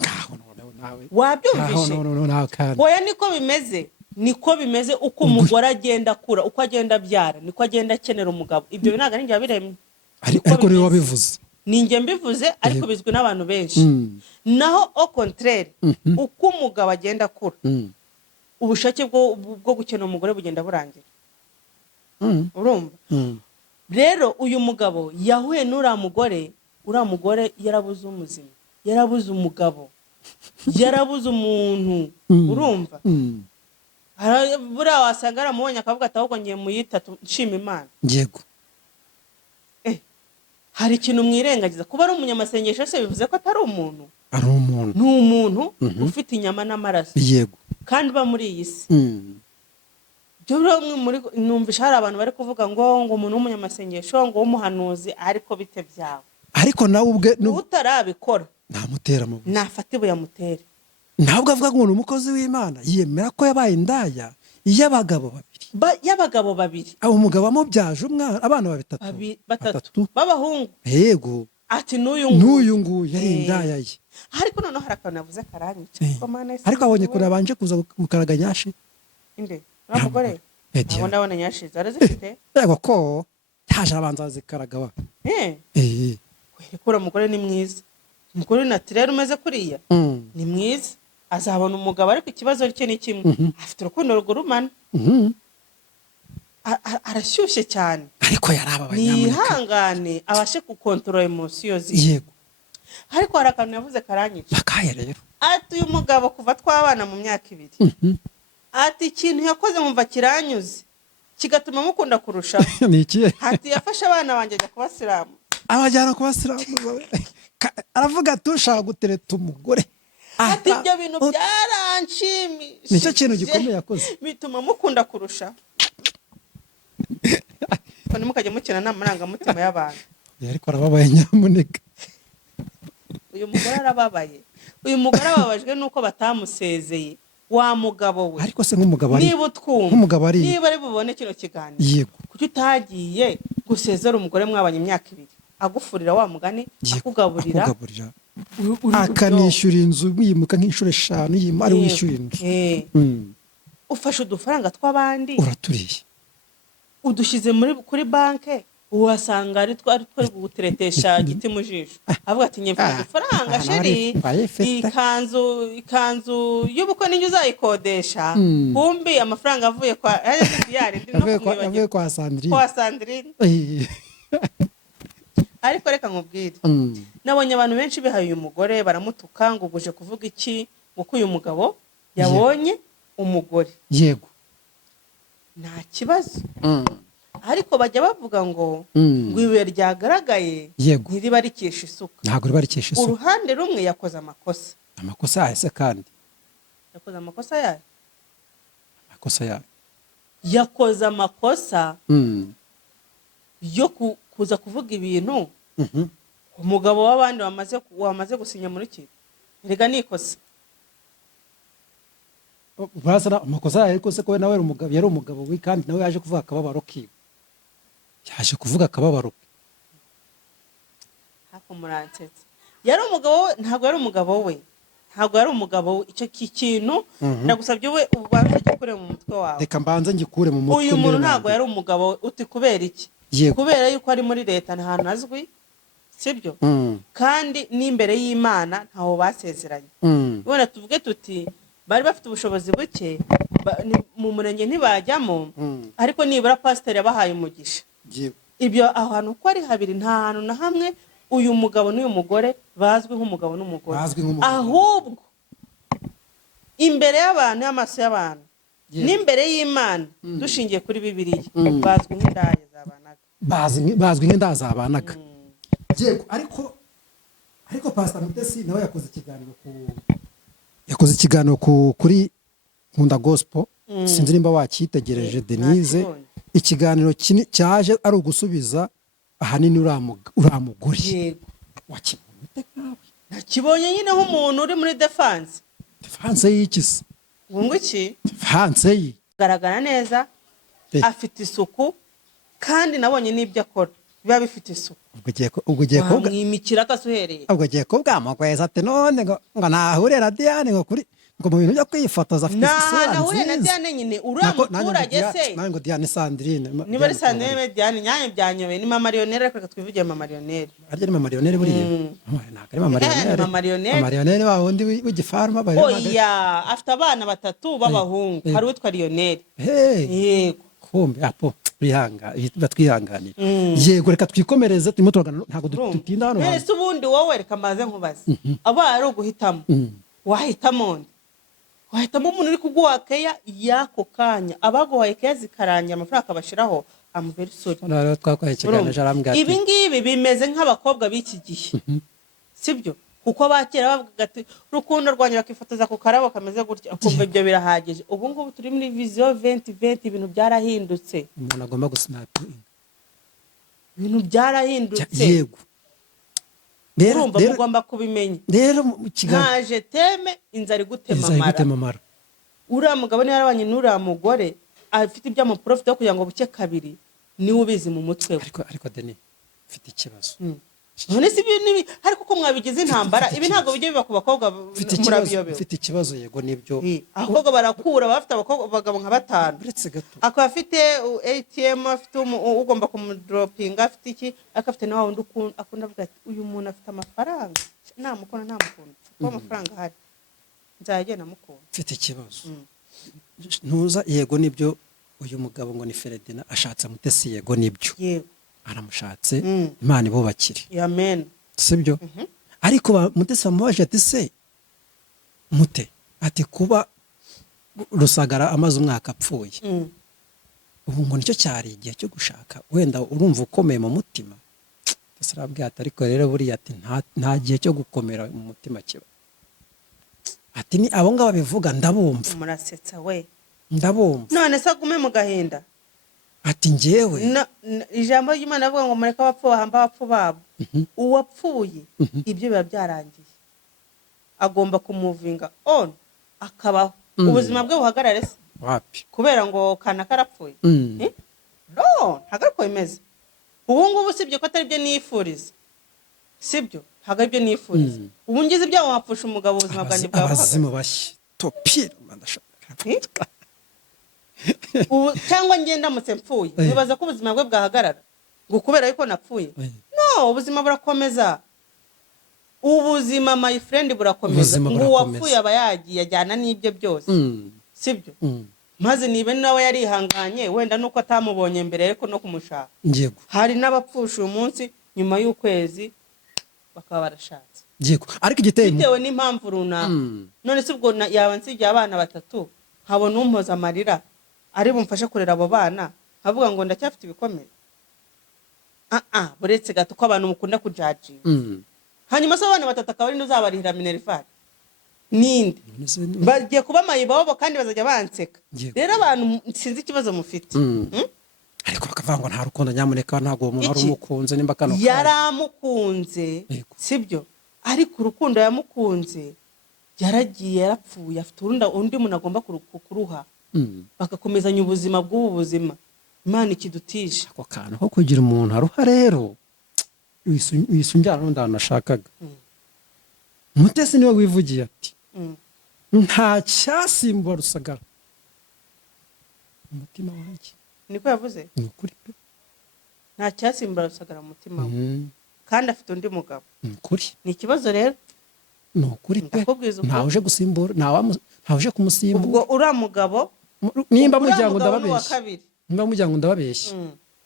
ngaho noneho nawe Wabyumvishe? nawe kandi Oya, niko bimeze uko umugore agenda akura, uko agenda abyara niko agenda akenera umugabo. Ibyo ntabwo ari njye wabiremye, ariko niwe wabivuze. ni njye mbivuze, ariko bizwi n'abantu benshi. Naho au contraire, uko umugabo agenda akura ubushake bwo gukenera umugore bugenda burangira. Urumva? Rero uyu mugabo yahuye n'uriya mugore yarabuze umuzima, yarabuze umugabo, yarabuze umuntu. Urumva? Buriya wasanga aramubonye akavuga ati ahubwo ngiye muyita nshima Imana. Yego. Hari ikintu mwirengagiza, kuba ari umunyamasengesho se bivuze ko atari umuntu? Ari umuntu. Ni umuntu ufite inyama n'amaraso. Yego. Kandi uba muri iyi si. Byo numvisha hari abantu bari kuvuga ngo umuntu w'umunyamasengesho, ngo w'umuhanuzi, ariko bite byawe. Ariko nawe ubwe utarabikora namutera mu nafata ibuye amutere. ntabwo avuga ngo ni umukozi w'Imana, yemera ko yabaye indaya y'abagabo babiri. Abo umugabo amubyaje abana batatu b'abahungu. Yego. Ati n'uyu nguyu yari indaya ye. Ariko noneho harakantu navuze karanyica. Ariko abonye kure abanje kuza gukaraga nyashi. Inde n'umugore abo ndabona nyashi zarazifite. Yego ko yaje abanza zikaraga wa. Kura umugore ni mwiza, umugore naturel umeze kuriya ni mwiza, azabona umugabo. Ariko ikibazo cye ni kimwe, afite urukundo rugurumana, arashyushye cyane, ariko yaraba abanyamuneka, nihangane abashe gukontorora emosiyo ze. Yego. Ariko harakantu yavuze karanyica. Bakaye rero ati uyu mugabo kuva twabana mu myaka 2, ati ikintu yakoze mumva kiranyuze kigatuma mukunda kurushaho. Ni iki? Ati yafashe abana banjye ajya kubasiramu, abajyana kubasiramu. Aravuga tushaka gutereta umugore. Ati ibyo bintu byaranshimishije, nicyo kintu gikomeye yakoze, bituma mukunda kurusha. Kandi mukajya mukina n'amarangamutima y'abantu. Ariko arababaye nyamuneka. Uyu mugore arababaye. Uyu mugore ababajwe nuko batamusezeye. Wa mugabo we, ariko se nk'umugabo ari, niba utwumva, nk'umugabo ari, niba ari bubone kino kiganiro, yego, kuki utagiye gusezera umugore mwabanye imyaka 2, agufurira wa mugani, akugaburira, akanishyura inzu, wimuka nk'inshuro 5 ari wishyura inzu. Ufashe udufaranga tw'abandi uraturiye, udushize kuri banke, wasanga ari twari guteretesha giti mu jisho. Avuga ati nyevuga ifaranga sheri, ikanzu y'ubukwe ninjye uzayikodesha. Kumbi amafaranga avuye kwa avuye kwa Sandrine. Ariko reka nkubwire, nabonye abantu benshi bihaye uyu mugore baramutuka ngo uguje kuvuga iki, ngo uyu mugabo yabonye umugore. Yego. Nta kibazo. Ariko bajya bavuga ngo ibuye ryagaragaye ntiriba rikesha isuka. Ntabwo riba rikesha isuka. Uruhande rumwe yakoze amakosa. Amakosa ahese kandi yakoze amakosa yayo. yakoze amakosa yo kuza kuvuga ibintu umugabo w'abandi wamaze gusinya muri ki rega nikosa bazara amakosa ariko se ko nawe yari umugabo we kandi nawe yaje kuvuga akababaro kiwe yaje kuvuga akababaro hako muransetse yari umugabo we ntabwo yari umugabo we ntabwo yari umugabo icyo kintu ndagusabye we ubanze gikure mu mutwe wawe reka mbanze ngikure mu mutwe uyu muntu ntabwo yari umugabo uti kubera iki kubera yuko ari muri leta ntahantu azwi sibyo kandi n'imbere y'Imana ntaho basezeranye ubona tuvuge tuti bari bafite ubushobozi buke mu murenge ntibajyamo ariko nibura pasiteri yabahaye umugisha ibyo ahantu ko ari habiri nta hantu na hamwe uyu mugabo n'uyu mugore bazwi nk'umugabo n'umugore ahubwo imbere y'abantu y'amaso y'abantu n'imbere y'Imana dushingiye kuri Bibiliya bazwi nk'indaya zabanaga bazwi nk'indaya zabanaga ariko Pastor Mutesi nawe yakoze ikiganiro kuri Nkunda Gospel sinzi nimba wakitegereje Denise ikiganiro cyaje ari ugusubiza ahanini uriya mugore. Yego. Wakibonye ute nkawe? Nakibonye nyine nk'umuntu uri muri defense. Defense y'iki se? Ngo iki? Defense yi. Garagara neza, afite isuku kandi nabonye n'ibyo akora biba bifite isuku. Ubwo ugiye ko mwimikira akasuhereye. Ubwo ugiye ko bwamugweza ati none ngo nahure na Diane ngo kuri ngo mu bintu byo kwifotoza afite isura nziza. Nahure na Diane nyine uramuturage se. Nango Diane Sandrine. Niba ari Sandrine Diane nyanye byanyobe ni mama Lionel reka twivugiye mama Lionel. Arya ni mama Lionel buriya. Ntabwo ari mama Lionel. Mama Lionel wa wundi w'igifarma bayo. Oya, afite abana batatu b'abahungu. Hari witwa Lionel. Yego. Kumbe apo batwihanganira. Yego reka twikomereze turimo turagana ntabwo dutinda hano. Ese ubundi wowe reka maze nkubaze. Aba ari uguhitamo. Wahitamo umuntu uri kuguha keya yako kanya abaguhaye keya zikarangira amafaranga akabashiraho I'm very sorry. None twakwaye ikiganiro jarambwira. Ibi ngibi bimeze nk'abakobwa b'iki gihe. Sibyo? Kuko bakera bavuga ati rukundo rwanyura kifotoza ku karabo kameze gutya akumva ibyo birahagije. Ubu ngubu turi muri vision 2020 ibintu byarahindutse. Umuntu agomba gusnapinga. Ibintu byarahindutse. Yego. Urumva mugomba kubimenya. Rero mu kiganiro ntaje teme inzari gutemamara. Uriya mugabo ni yarabanye n'uriya mugore afite ibyo profit yo kugira ngo buke kabiri niwe ubizi mu mutwe we. Ariko Deni mfite ikibazo. None si ibintu ariko ko mwabigize intambara ibi ntago bijye biba ku bakobwa murabiyobewe. Mfite ikibazo yego nibyo. Abakobwa barakura bafite abakobwa bagabo nka 5. Uretse gato. Akaba afite ATM afite ugomba kumudropinga afite iki akafite na wundi akunda avuga ati uyu muntu afite amafaranga namukona kuko amafaranga ahari nzagenda mukunda. Mfite ikibazo. Ntuza yego nibyo uyu mugabo ngo ni Feredina ashatse Mutesi yego nibyo. Yego. Aramushatse Imana ibubakire. Amen. Sibyo? Ariko Mutesi bamubaje ati se mute ati kuba Rusagara amaze umwaka apfuye. Ubu ngo nicyo cyari igihe cyo gushaka wenda urumva ukomeye mu mutima. Tasarabwe ati ariko rero buriya ati nta gihe cyo gukomera mu mutima kiba. Ati ni abo ngabo bivuga ndabumva. Murasetsa we. Ndabumva. None se agume mu gahinda. Ati ngewe ijambo ry'Imana avuga ngo mureka abapfu bahamba abapfu babo. Uwapfuye ibyo biba byarangiye. Agomba kumuvinga on akabaho. Ubuzima bwe buhagarare se. Wapi? Kubera ngo kana karapfuye. No, ntagarko imeze. Ubu ngubu sibyo ko atari byo nifuriza. Sibyo? Haga ibyo nifuriza. Ubu ngize ibyaho wapfusha umugabo ubuzima bwanjye bwa abazimu bashye. Topira mandashaka. Cyangwa ngenda mutsemfuye bibaza ko ubuzima bwe bwahagarara ngo kubera yuko napfuye. No, ubuzima burakomeza. Ubuzima my friend burakomeza. Ngo wapfuye aba yagiye ajyana n'ibyo byose. Sibyo? Maze nibe nawe yarihanganye wenda nuko atamubonye mbere ariko no kumushaka. Yego. Hari n'abapfusha uyu munsi nyuma y'ukwezi bakaba barashatse. Yego. Ariko igiteye bitewe n'impamvu runaka. None se ubwo yaba nsigiye abana batatu habona umpoza amarira ari bumfashe kurera abo bana avuga ngo ndacyafite ibikomere. Buretse gato ko abantu mukunda kujaji. Hanyuma se abana batatu akaba ari uzabarihira minerval. Ninde bagiye kuba mayibobo kandi bazajya banseka. Rero abantu sinzi ikibazo mufite. Ariko bakavuga ngo nta rukundo nyamuneka ntago umuntu ari umukunze nimba kano yaramukunze. Sibyo? Ariko urukundo yamukunze yaragiye yarapfuye afite undi muntu agomba kuruha. Bagakomezanya ubuzima bw'ubu buzima. Imana ikidutisha ako kantu ko kugira umuntu aruha rero wisunjyana ndanashakaga. Mutesi niwe wivugiye ati nta cyasimbura Rusagara umutima wanjye. Niko yavuze? Ni ukuri pe. Nta cyasimbura Rusagara umutima we. Kandi afite undi mugabo. Ni ukuri. Ni ikibazo rero. Ni ukuri pe. Ntawe uje gusimbura ntawe uje kumusimbura. Ubwo uriya mugabo nimba mujyango ndababeshya. Nimba mujyango ndababeshya.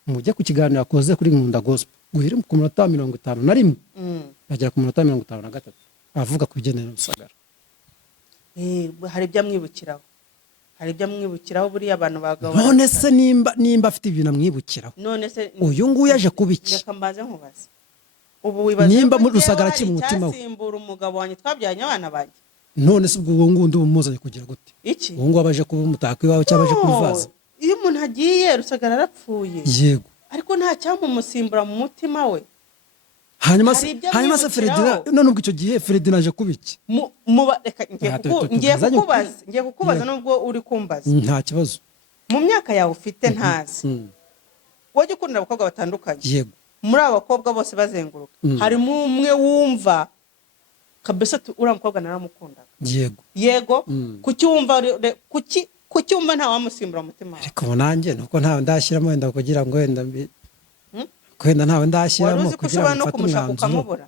Mujye ku kiganiro akoze kuri Nkunda Gospel. Guhera ku minota 51. Bagera ku minota 53. Avuga ku bigenera Rusagara. Hari ibyo amwibukiraho. Hari ibyo amwibukiraho buriya abantu bagabo. None se nimba afite ibintu amwibukiraho. None se uyu nguyu yaje kubiki. Reka mbaze nkubaze. Ubu wibaze nimba Rusagara ki mu mutima we. Cyasimbura umugabo wanjye twabyanye abana banjye. None se ubwo ngundi umuzanye kugira gute? Iki? Uwo ngo abaje kuba umutaka iwawe cyabaje kuvaza. Iyo umuntu agiye Rusagara arapfuye yego ariko nta cyamumusimbura mu mutima we. hanyuma Hari ibyo se amwibukiraho. Ferdinand none ubwo icyo gihe Ferdinand aje kubiki Reka Aha, ngiye kukubaza nubwo uri kumbaza. nta kibazo Mu myaka yawe ufite ntazi wajya ukunda abakobwa batandukanye, yego muri aba bakobwa bose bazenguruka harimo umwe wumva kabisa uriya mukobwa naramukundaga, yego kuki wumva nta wamusimbura umutima wawe? ariko nanjye nuko ntawe ndashyiramo wenda kugira ngo wenda kwenda ntawe ndashyiramo kugira ngo mfate umwanzuro.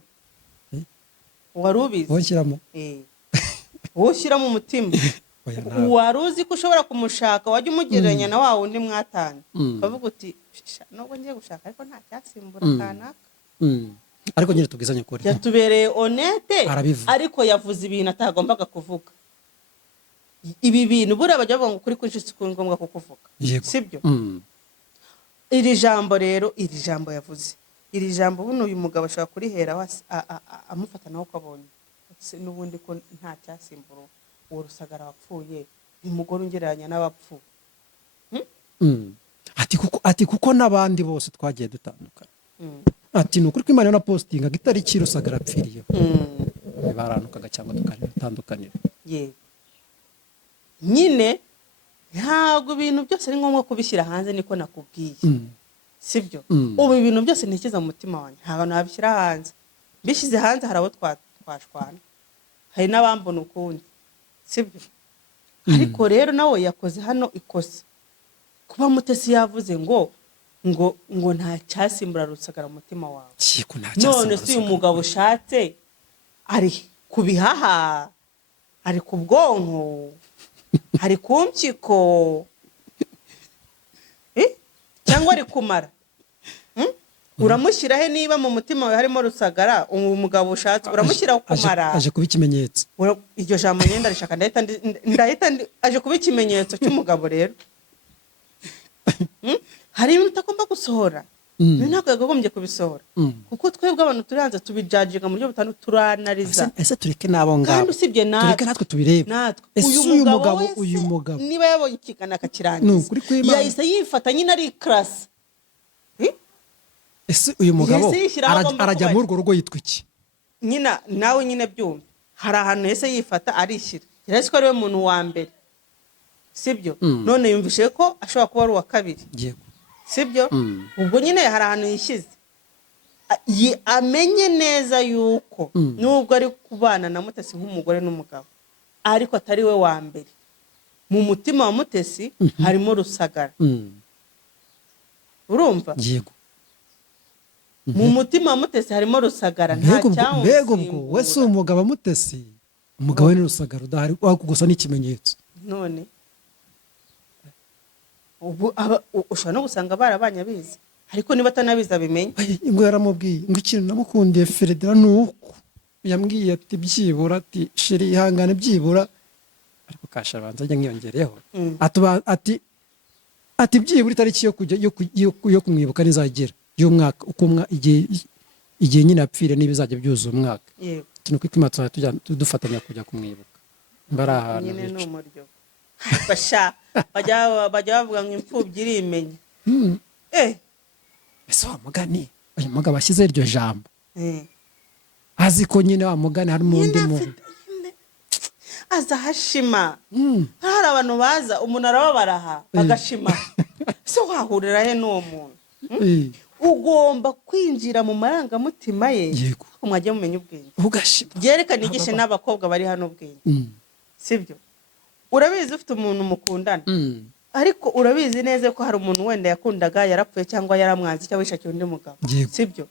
Wari ubizi wonshyiramo wowe ushyiramo umutima. Wari uzi ko ushobora kumushaka wajya umugereranya na wa wundi mwatanye bavuga uti nubwo ngiye gushaka ariko nta cyasimbura kanaka. ariko nyine tubwizanye kuri yatubereye honete ariko yavuze ibintu atagombaga kuvuga. Ibi bintu buriya bajya bavuga ngo kuri kwinshi si ngombwa kukuvuga, sibyo? Iri jambo rero, iri jambo yavuze, iri jambo buno uyu mugabo ashobora kurihera amufata nawe ukabonye n'ubundi ko nta cyasimbura uwo Rusagara wapfuye umugore ungereranya n'abapfu. ati kuko n'abandi bose twagiye dutandukana. Ati nukuri ko Imana na postinga itariki Rusagara apfiriye baranukaga cyangwa tukantandukanira. Yego nyine ntabwo ibintu byose ari ngombwa kubishyira hanze, niko nakubwiye, sibyo? Ubu ibintu byose ntikiza mu mutima wanjye ntabwo nabishyira hanze. Bishyize hanze hari abo twashwana, hari n'abambona ukundi, sibyo? Ariko rero nawe yakoze hano ikosa kuba Mutesi yavuze ngo nta cyasimbura Rusagara mu mutima wawe. None si umugabo ushatse ari ku bihaha, ari ku bwonko, ari ku mpyiko, cyangwa ari kumara? Uramushyira he niba mu mutima wawe harimo Rusagara umugabo ushatse uramushyira kumara? Aje kuba ikimenyetso. Iryo jambo nyenda rishaka ndahita aje kuba ikimenyetso cy'umugabo rero. Hari ibintu utagomba gusohora, ntabwo yagombye kubisohora kuko twebwe abantu turi hanze tubijaginga mu buryo butandukanye, turanariza. Ese tureke nabo ngabo kandi usibye tureke natwe tubirebe. uyu mugabo niba yabonye ikigana akakirangiza yahise yifata nyine ari class. Ese uyu mugabo arajya mu rugo yitwa iki? Nyina nawe nyine byumve, hari ahantu yese yifata arishyira, yarese ko ari we muntu wa mbere, sibyo? None yumvishe ko ashobora kuba ari uwa kabiri, yego, sibyo? Ubwo nyine hari ahantu yishyize, amenye neza yuko nubwo ari kubana na Mutesi nk'umugore n'umugabo ariko atari we wa mbere. Mu mutima wa Mutesi harimo Rusagara, urumva? Yego. Mu mutima wa Mutesi harimo Rusagara, nta cyamusimbura. Mbego ubwo we si umugabo Mutesi, umugabo ni Rusagara udahari gusa n'ikimenyetso. None ubu ushobora no gusanga barabanye abizi, ariko niba atanabizi abimenye. Ngo yaramubwiye ngo ikintu namukundiye Ferdinand nuko yambwiye ati byibura ati shiri ihangane byibura, ariko kashabanza ajya nkiyongereyeho ati byibura itariki yo kumwibuka nizagera y'umwaka uko igihe nyine apfire n'ibizajya byuzuza umwaka. Yego. Kino kwikimata tujya dufatanya kujya kumwibuka. Mbara ahantu nyine n'umuryo. Basha bajya bavuga ngo imfubyi irimenya. Ese wa mugani uyu mugabo bashyize iryo jambo azi ko nyine wa mugani harimo undi muntu azahashima. Hari abantu baza umuntu arababaraha agashima. Se wahurira he n'uwo muntu? Ugomba kwinjira mu marangamutima ye umwajye mumenya ubwenge ugashima. Byerekana igishe n'abakobwa bari hano ubwenge, sibyo? Urabizi ufite umuntu mukundana ariko urabizi neza ko hari umuntu wenda yakundaga yarapfuye cyangwa yaramwanze cyangwa yishakiye undi mugabo, sibyo?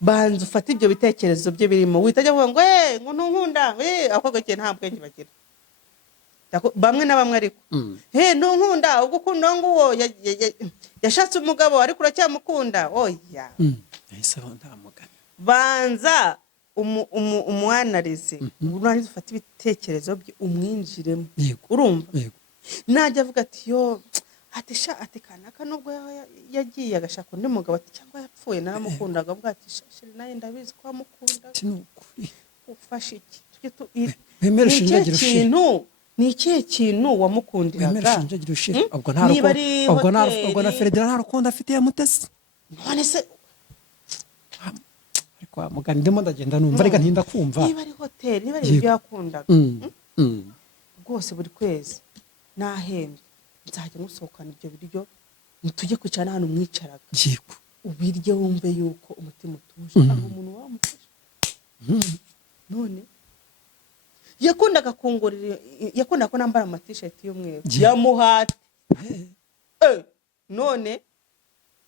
Banza ufata ibyo bitekerezo bye birimo, witajya kuvuga ngo ngo ntunkunda akobwa cye nta bwenge bagira. Bamwe na bamwe ariko ntunkunda ubwo ukunda nguwo yashatse umugabo ariko uracyamukunda. Oya, ese nta mugani. Banza umwanarize, urangiza ufata ibitekerezo bye umwinjiremo, urumva? Najya avuga ati yo ati kanaka nubwo yagiye agashaka undi mugabo ati cyangwa yapfuye naramukundaga, avuga ati shashiri naye ndabizi ko amukunda, ufashe iki? Nicyo kintu ni ikihe kintu wamukundiraga shanjagira ushira ubwo niba ari ubwo na hoteli Ferdinand nta rukundo afitiye Mutesi none se ariko mugani ndimo ndagenda numva reka ntinda kumva niba ari hoteli niba ari ibyo yakundaga rwose buri kwezi nahembwe nzajya musohokana ibyo biryo tujye kwicara hano mwicaraga yego ubirye wumve yuko umutima utuje aho umuntu wamufasha none yakundaga kungurira yakundaga ko nambara ama-t-shirt y'umweru yamuhate none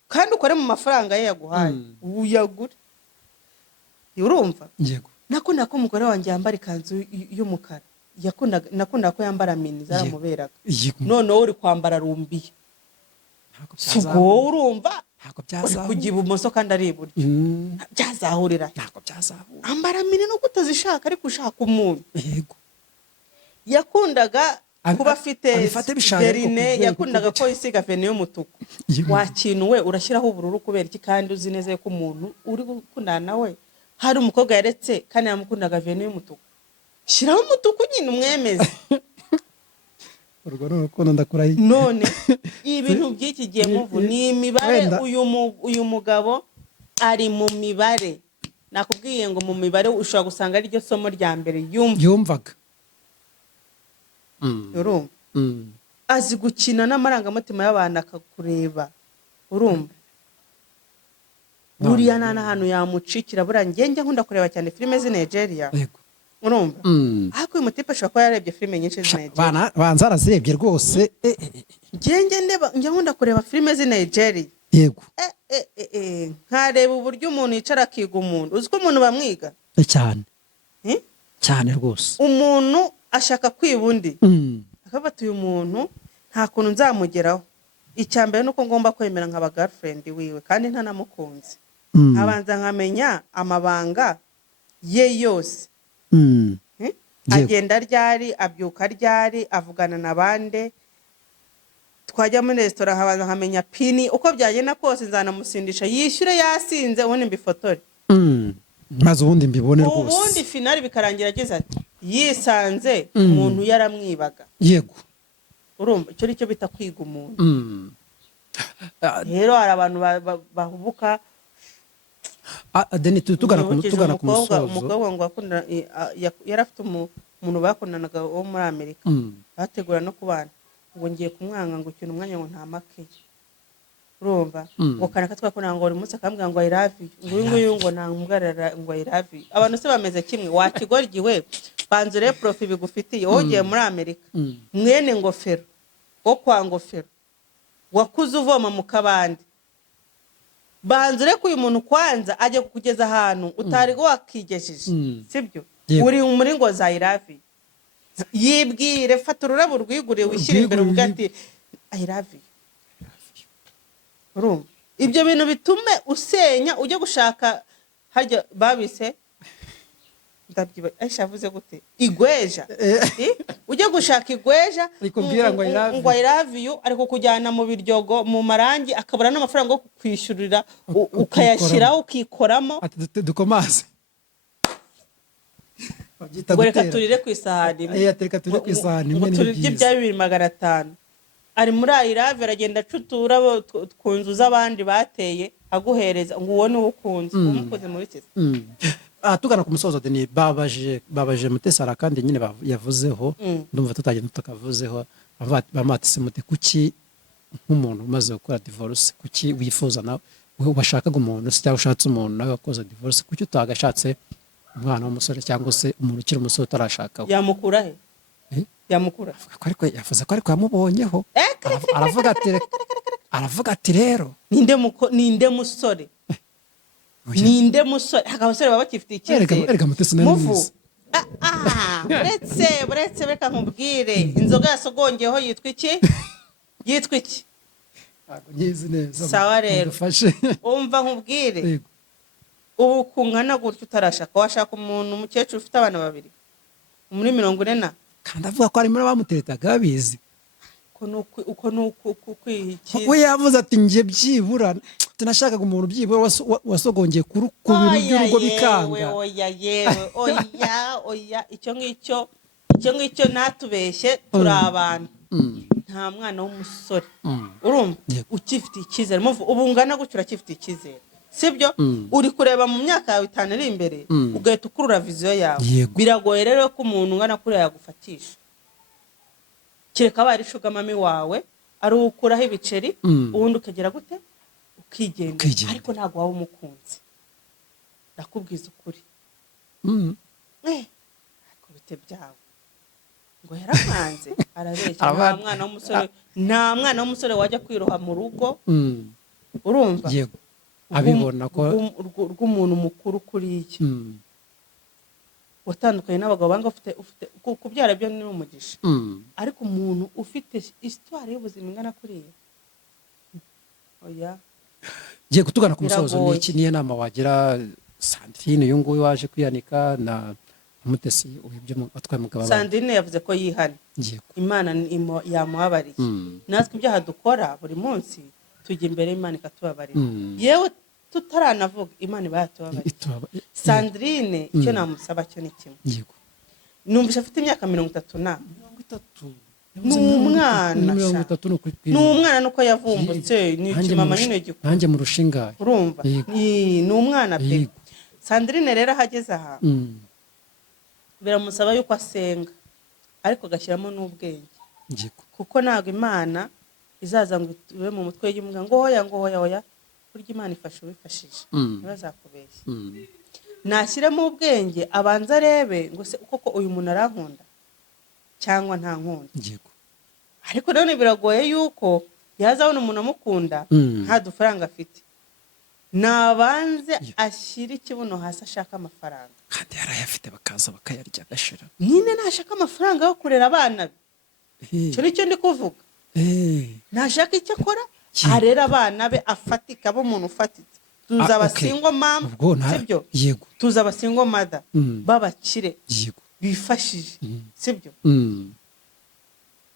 kandi ukore mu mafaranga ye yaguhaye uyagure urumva yego nakundaga ko umugore wanjye yambara ikanzu y'umukara nakundaga ko yambara mini zaramuberaga none wowe uri kwambara rumbiye wowe urumva uri kujya ibumoso kandi ari iburyo byazahurira ntabwo byazahura ambara mini nuko utazishaka ariko ushaka umuntu yego yakundaga kuba afite verine yakundaga ko isiga verine y'umutuku wakinuwe urashyiraho ubururu kubera iki kandi uzi neza ko umuntu uri gukundana nawe hari umukobwa yaretse kandi yamukundaga verine y'umutuku shyiraho umutuku nyine umwemeze urwo rukundo ndakurahi none ibintu by'iki gihe muvu ni imibare uyu mugabo ari mu mibare nakubwiye ngo mu mibare ushobora gusanga ari ryo somo rya mbere yumvaga urumva azi gukina n'amarangamutima y'abantu akakureba urumva buriya nta n'ahantu yamucikira buriya njye nkunda kureba cyane filime z'i Nigeria urumva ariko uyu mutipe ashobora kuba yarebye filime nyinshi z'i Nigeria banza arazirebye rwose njye nkunda kureba filime z'i Nigeria yego nkareba uburyo umuntu yicara akiga umuntu uzi ko umuntu bamwiga cyane cyane rwose umuntu ashaka kwiba undi akabata uyu muntu nta kuntu nzamugeraho icya mbere nuko ngomba kwemera nk'aba girlfriend wiwe kandi ntanamukunze abanza nkamenya amabanga ye yose agenda ryari abyuka ryari avugana n'abande twajya muri resitora habanza nkamenya pini uko byagenda kose nzanamusindisha yishyure yasinze ubundi mbifotore maze ubundi mbibone rwose ubundi finali bikarangira agize ati yisanze umuntu yaramwibaga yego urumva icyo nicyo bita kwiga umuntu rero hari abantu bahubuka Deni tugana ku musozo umukobwa ngo yari afite umuntu bakundanaga wo muri Amerika bategura no kubana ngo ngiye kumwanga ngo ikintu umwanya ngo nta make urumva ngo kanaka twakundana ngo buri munsi akambwira ngo I love you nguyu ngo nta mbwarara ngo I love you abantu se bameze kimwe wakigorgiwe banzure profi bigufitiye wogiye muri Amerika mwene ngofero wo kwa ngofero wakuze uvoma mu kabandi banzure ko uyu muntu kwanza ajye kukugeza ahantu utari wakigejeje sibyo uri muri ngo za I love you yibwire fata ururabo rwiguriye wishyira imbere uvuga ati I love you urumva ibyo bintu bitume usenya ujye gushaka harya babise ndabyiba Aisha avuze gute igweja ujye gushaka igweja ikubwira ngo I love you ariko kujyana mu biryogo mu marangi akabura n'amafaranga yo kwishyurira ukayashyiraho ukikoramo dukomaze ngo reka turire ku isahani ngo turirye ibya 2,500 ari muri I love aragenda acutura ku nzu z'abandi bateye aguhereza ngo ubone uwo ukunze umukoze muri kese tugana ku musozo Deni babaje Mutesara kandi nyine yavuzeho ndumva tutagenda tutakavuzeho bamatise mute kuki nk'umuntu umaze gukora divorce kuki wifuza nawe washakaga umuntu cyangwa ushatse umuntu nagakoza divorce kuki utagashatse umwana w'umusore cyangwa se umuntu ukiri umusore utarashaka yamukura he yamukura ariko yavuze ko ariko yamubonyeho aravuga ati rero ninde musore ninde musore abasore baba bakifite icyizere muvu buretse reka nkubwire inzoga yasogongyeho yitwa iki sawa rero umva nkubwire ubu kungana gutyo utarashaka washaka umuntu umukecuru ufite abana 2 muri 40 kandi avuga ko ari muri bamuteretaga babizi uko nuko kwihiki we yavuze ati ngiye byibura tunashakaga umuntu byibura wasogongeye ku bintu by'urugo bikanga oya icyo ngicyo icyo ngicyo natubeshye turi abantu nta mwana w'umusore urumva ukifitiye icyizere ubu ungana gutyo urakifitiye icyizere sibyo uri kureba mu myaka yawe 5 iri imbere ugahita ukurura viziyo yawe biragoye rero ko umuntu ungana kuriya yagufatisha kereka bari shugamami wawe ari ukuraho ibiceri ubundi ukagera gute ukigenda ariko ntabwo waba umukunzi ndakubwiza ukuri ariko bite byawe ngo yaramwanze arabeshya nta mwana w'umusore wajya kwiroha mu rugo urumva yego abibona ko rw'umuntu mukuru kuriye watandukanye n'abagabo banga ufite kubyara byo ni umugisha ariko umuntu ufite histoire y'ubuzima ingana kuriye oya giye kutugana ku musozo n'iki niye nama wagira Sandrine uyu nguyu waje kwiyanika na Mutesi ubyo atwaye mugabo Sandrine yavuze ko yihana Imana yamuhabariye natwe ibyaha dukora buri munsi tujya imbere Imana ikatubabarira yewe tutaranavuga Imana ibayatubabarira Sandrine icyo namusaba cyo ni kimwe yego numvise afite imyaka 30 n'umwana nuko yavumbutse ni ikimama nyine gikuru nanjye mu rushinga urumva ni umwana pe Sandrine rero hageze aha biramusaba yuko asenga ariko agashyiramo n'ubwenge kuko ntabwo Imana izaza ngo itube mu mutwe y'umwana ngo hoya burya Imana ifasha ubifashije ntibazakubeshye nashyiremo ubwenge abanza arebe ngo se koko uyu muntu arankunda cyangwa nta nkunda ariko none biragoye yuko yazabona umuntu amukunda nta dufaranga afite nabanze ashyira ikibuno hasi ashaka amafaranga kandi yarayafite bakaza bakayarya gashira nyine nashaka amafaranga yo kurera abana be cyo nicyo ndi kuvuga nashaka icyo akora arera abana be afatika bo umuntu ufatitse tuza abasingo mama sibyo tuza abasingo mother babakire bifashije sibyo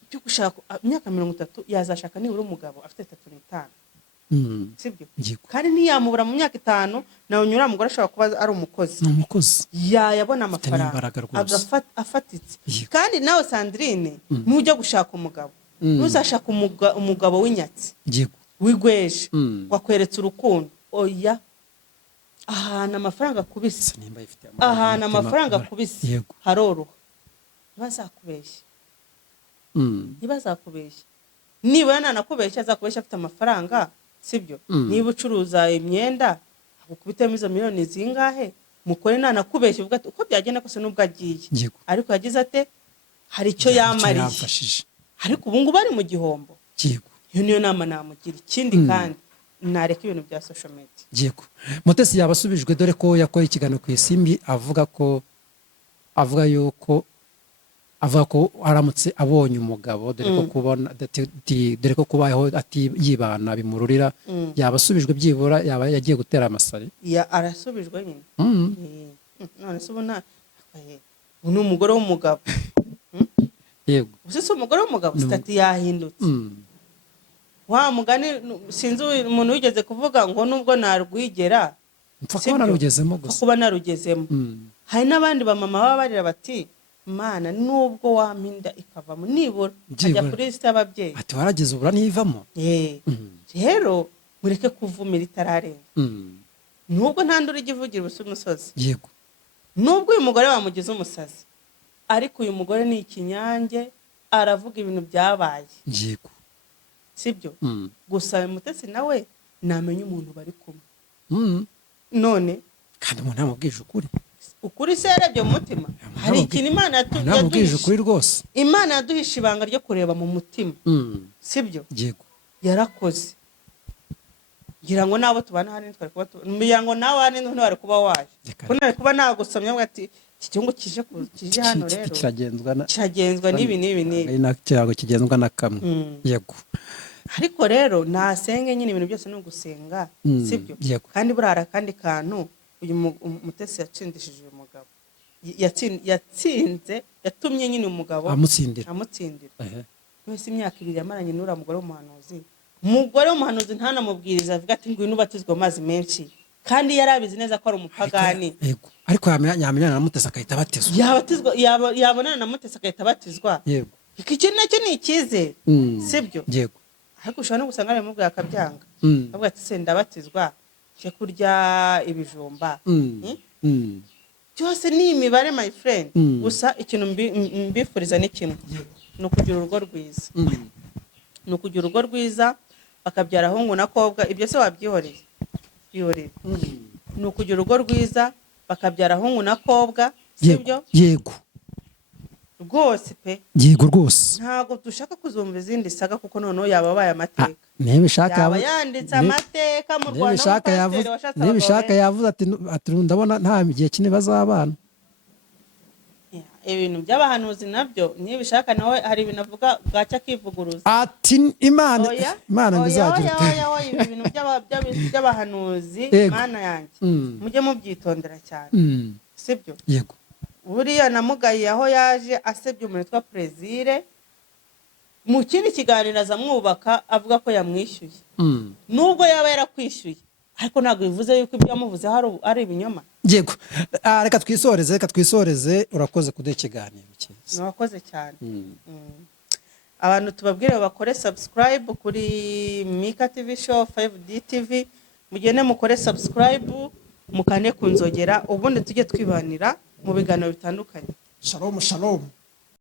byo gushaka imyaka 30 yazashaka nibura umugabo afite 35 sibyo kandi ntiyamubura mu myaka 5 nawe nyura mugore ashobora kuba ari umukozi yabona amafaranga afatitse kandi nawe Sandrine nujya gushaka umugabo ntuzashaka umugabo w'inyatsi wigweje wakweretse urukundo oya ahana amafaranga kubise ahana amafaranga kubise haroroha ntibazakubeshya niba nanakubeshya azakubeshya afite amafaranga sibyo niba ucuruza imyenda agukubitemo izo miliyoni zingahe mukore nanakubeshya uvuga ati uko byagenda kose nubwo agiye ariko yagize ate hari icyo yamariye ariko ubu ngubu ari mu gihombo iyo niyo nama namugira ikindi kandi nareka ibintu bya social media Mutesi yabasubijwe dore ko yakoye ikiganiro ku Isimbi avuga yuko aramutse abonye umugabo dore ko kubaho ati yibana bimururira yabasubijwe byibura yaba yagiye gutera amasari arasubijwe nyine none se ubona ni umugore w'umugabo yego usese umugore w'umugabo stati yahindutse wa mugani sinzi umuntu wigeze kuvuga ngo nubwo narwigera kuba narugezemo hari n'abandi bamama baba barira bati Mana nubwo wampinda ikavamo nibura ajya kuri liste y'ababyeyi ati warageze ubura nivamo rero mureke kuvumira itararenga nubwo ntandura igivugira umusozi yego nubwo uyu mugore bamugize umusazi ariko uyu mugore ni ikinyange aravuga ibintu byabaye yego sibyo gusa Mutesi nawe namenye umuntu bari kumwe none kandi umuntu namubwije ukuri se yarebye mu mutima hari ikintu Imana yaduhishe ukuri rwose Imana yaduhishe ibanga ryo kureba mu mutima sibyo yego yarakoze ngira ngo nabo tubana hano twari kuba ngira ngo nawe hano ntwari kuba waje ko nari kuba nagusomye ati iki cyungo kije hano rero kiragenzwa n'ibi cyago kigenzwa na kamwe yego ariko rero nasenge nyine ibintu byose no gusenga sibyo kandi burara kandi kantu uyu Mutesi yatsindishije uyu mugabo yatsinze yatumye nyine umugabo amutsindira wese imyaka 2 yamaranye n'ura mugore w'umuhanuzi ntanamubwiriza avuga ati ngwino ubatizwe amazi menshi kandi yarabizi neza ko ari umupagani. Yego. Ariko yamenyana na Mutesi akahita abatizwa. Yabonana na Mutesi agahita abatizwa. Yego. Iki nacyo ni icyizere. Sibyo? Yego. Ariko ushobora no gusanga aramubwira akabyanga. Avuga ati se ndabatizwa cyo kurya ibijumba. Byose ni imibare my friend. Gusa ikintu mbifuriza ni kimwe. No kugira urugo rwiza. No kugira urugo rwiza bakabyara ahungu na kobwa, ibyo se wabyihoreye. Bihoreye. No kugira urugo rwiza bakabyara ahungu na kobwa, sibyo? Yego. Rwose pe. Yego rwose. Ntago dushaka kuzumva izindi saga kuko noneho yababaye amateka. Nebishaka yanditse amateka mu Rwanda. Nebishaka yavuze ati ndabona nta gihe kine bazabana. Ibintu by'abahanuzi nabyo nibishaka nawe hari ibintu avuga bwacya kivuguruza. Ati Imana bizagira. Ibintu by'abahanuzi Mana yanjye. Mujye mubyitondera cyane. Sibyo? Yego. Buriya namugaye aho yaje asebye umuntu witwa Prezire. Mu kindi kiganiro azamwubaka avuga ko yamwishyuye. Nubwo yaba yarakwishyuye ariko ntabwo bivuze yuko ibyo yamuvuze ari ibinyoma. Yego. Reka twisoreze urakoze kuduha ikiganiro cyiza. Nawakoze cyane. Abantu tubabwire bakore subscribe kuri Mika TV show 5D TV. Mugende mukore subscribe mukane kunzogera ubundi tujye twibanira mu biganiro bitandukanye. Shalom.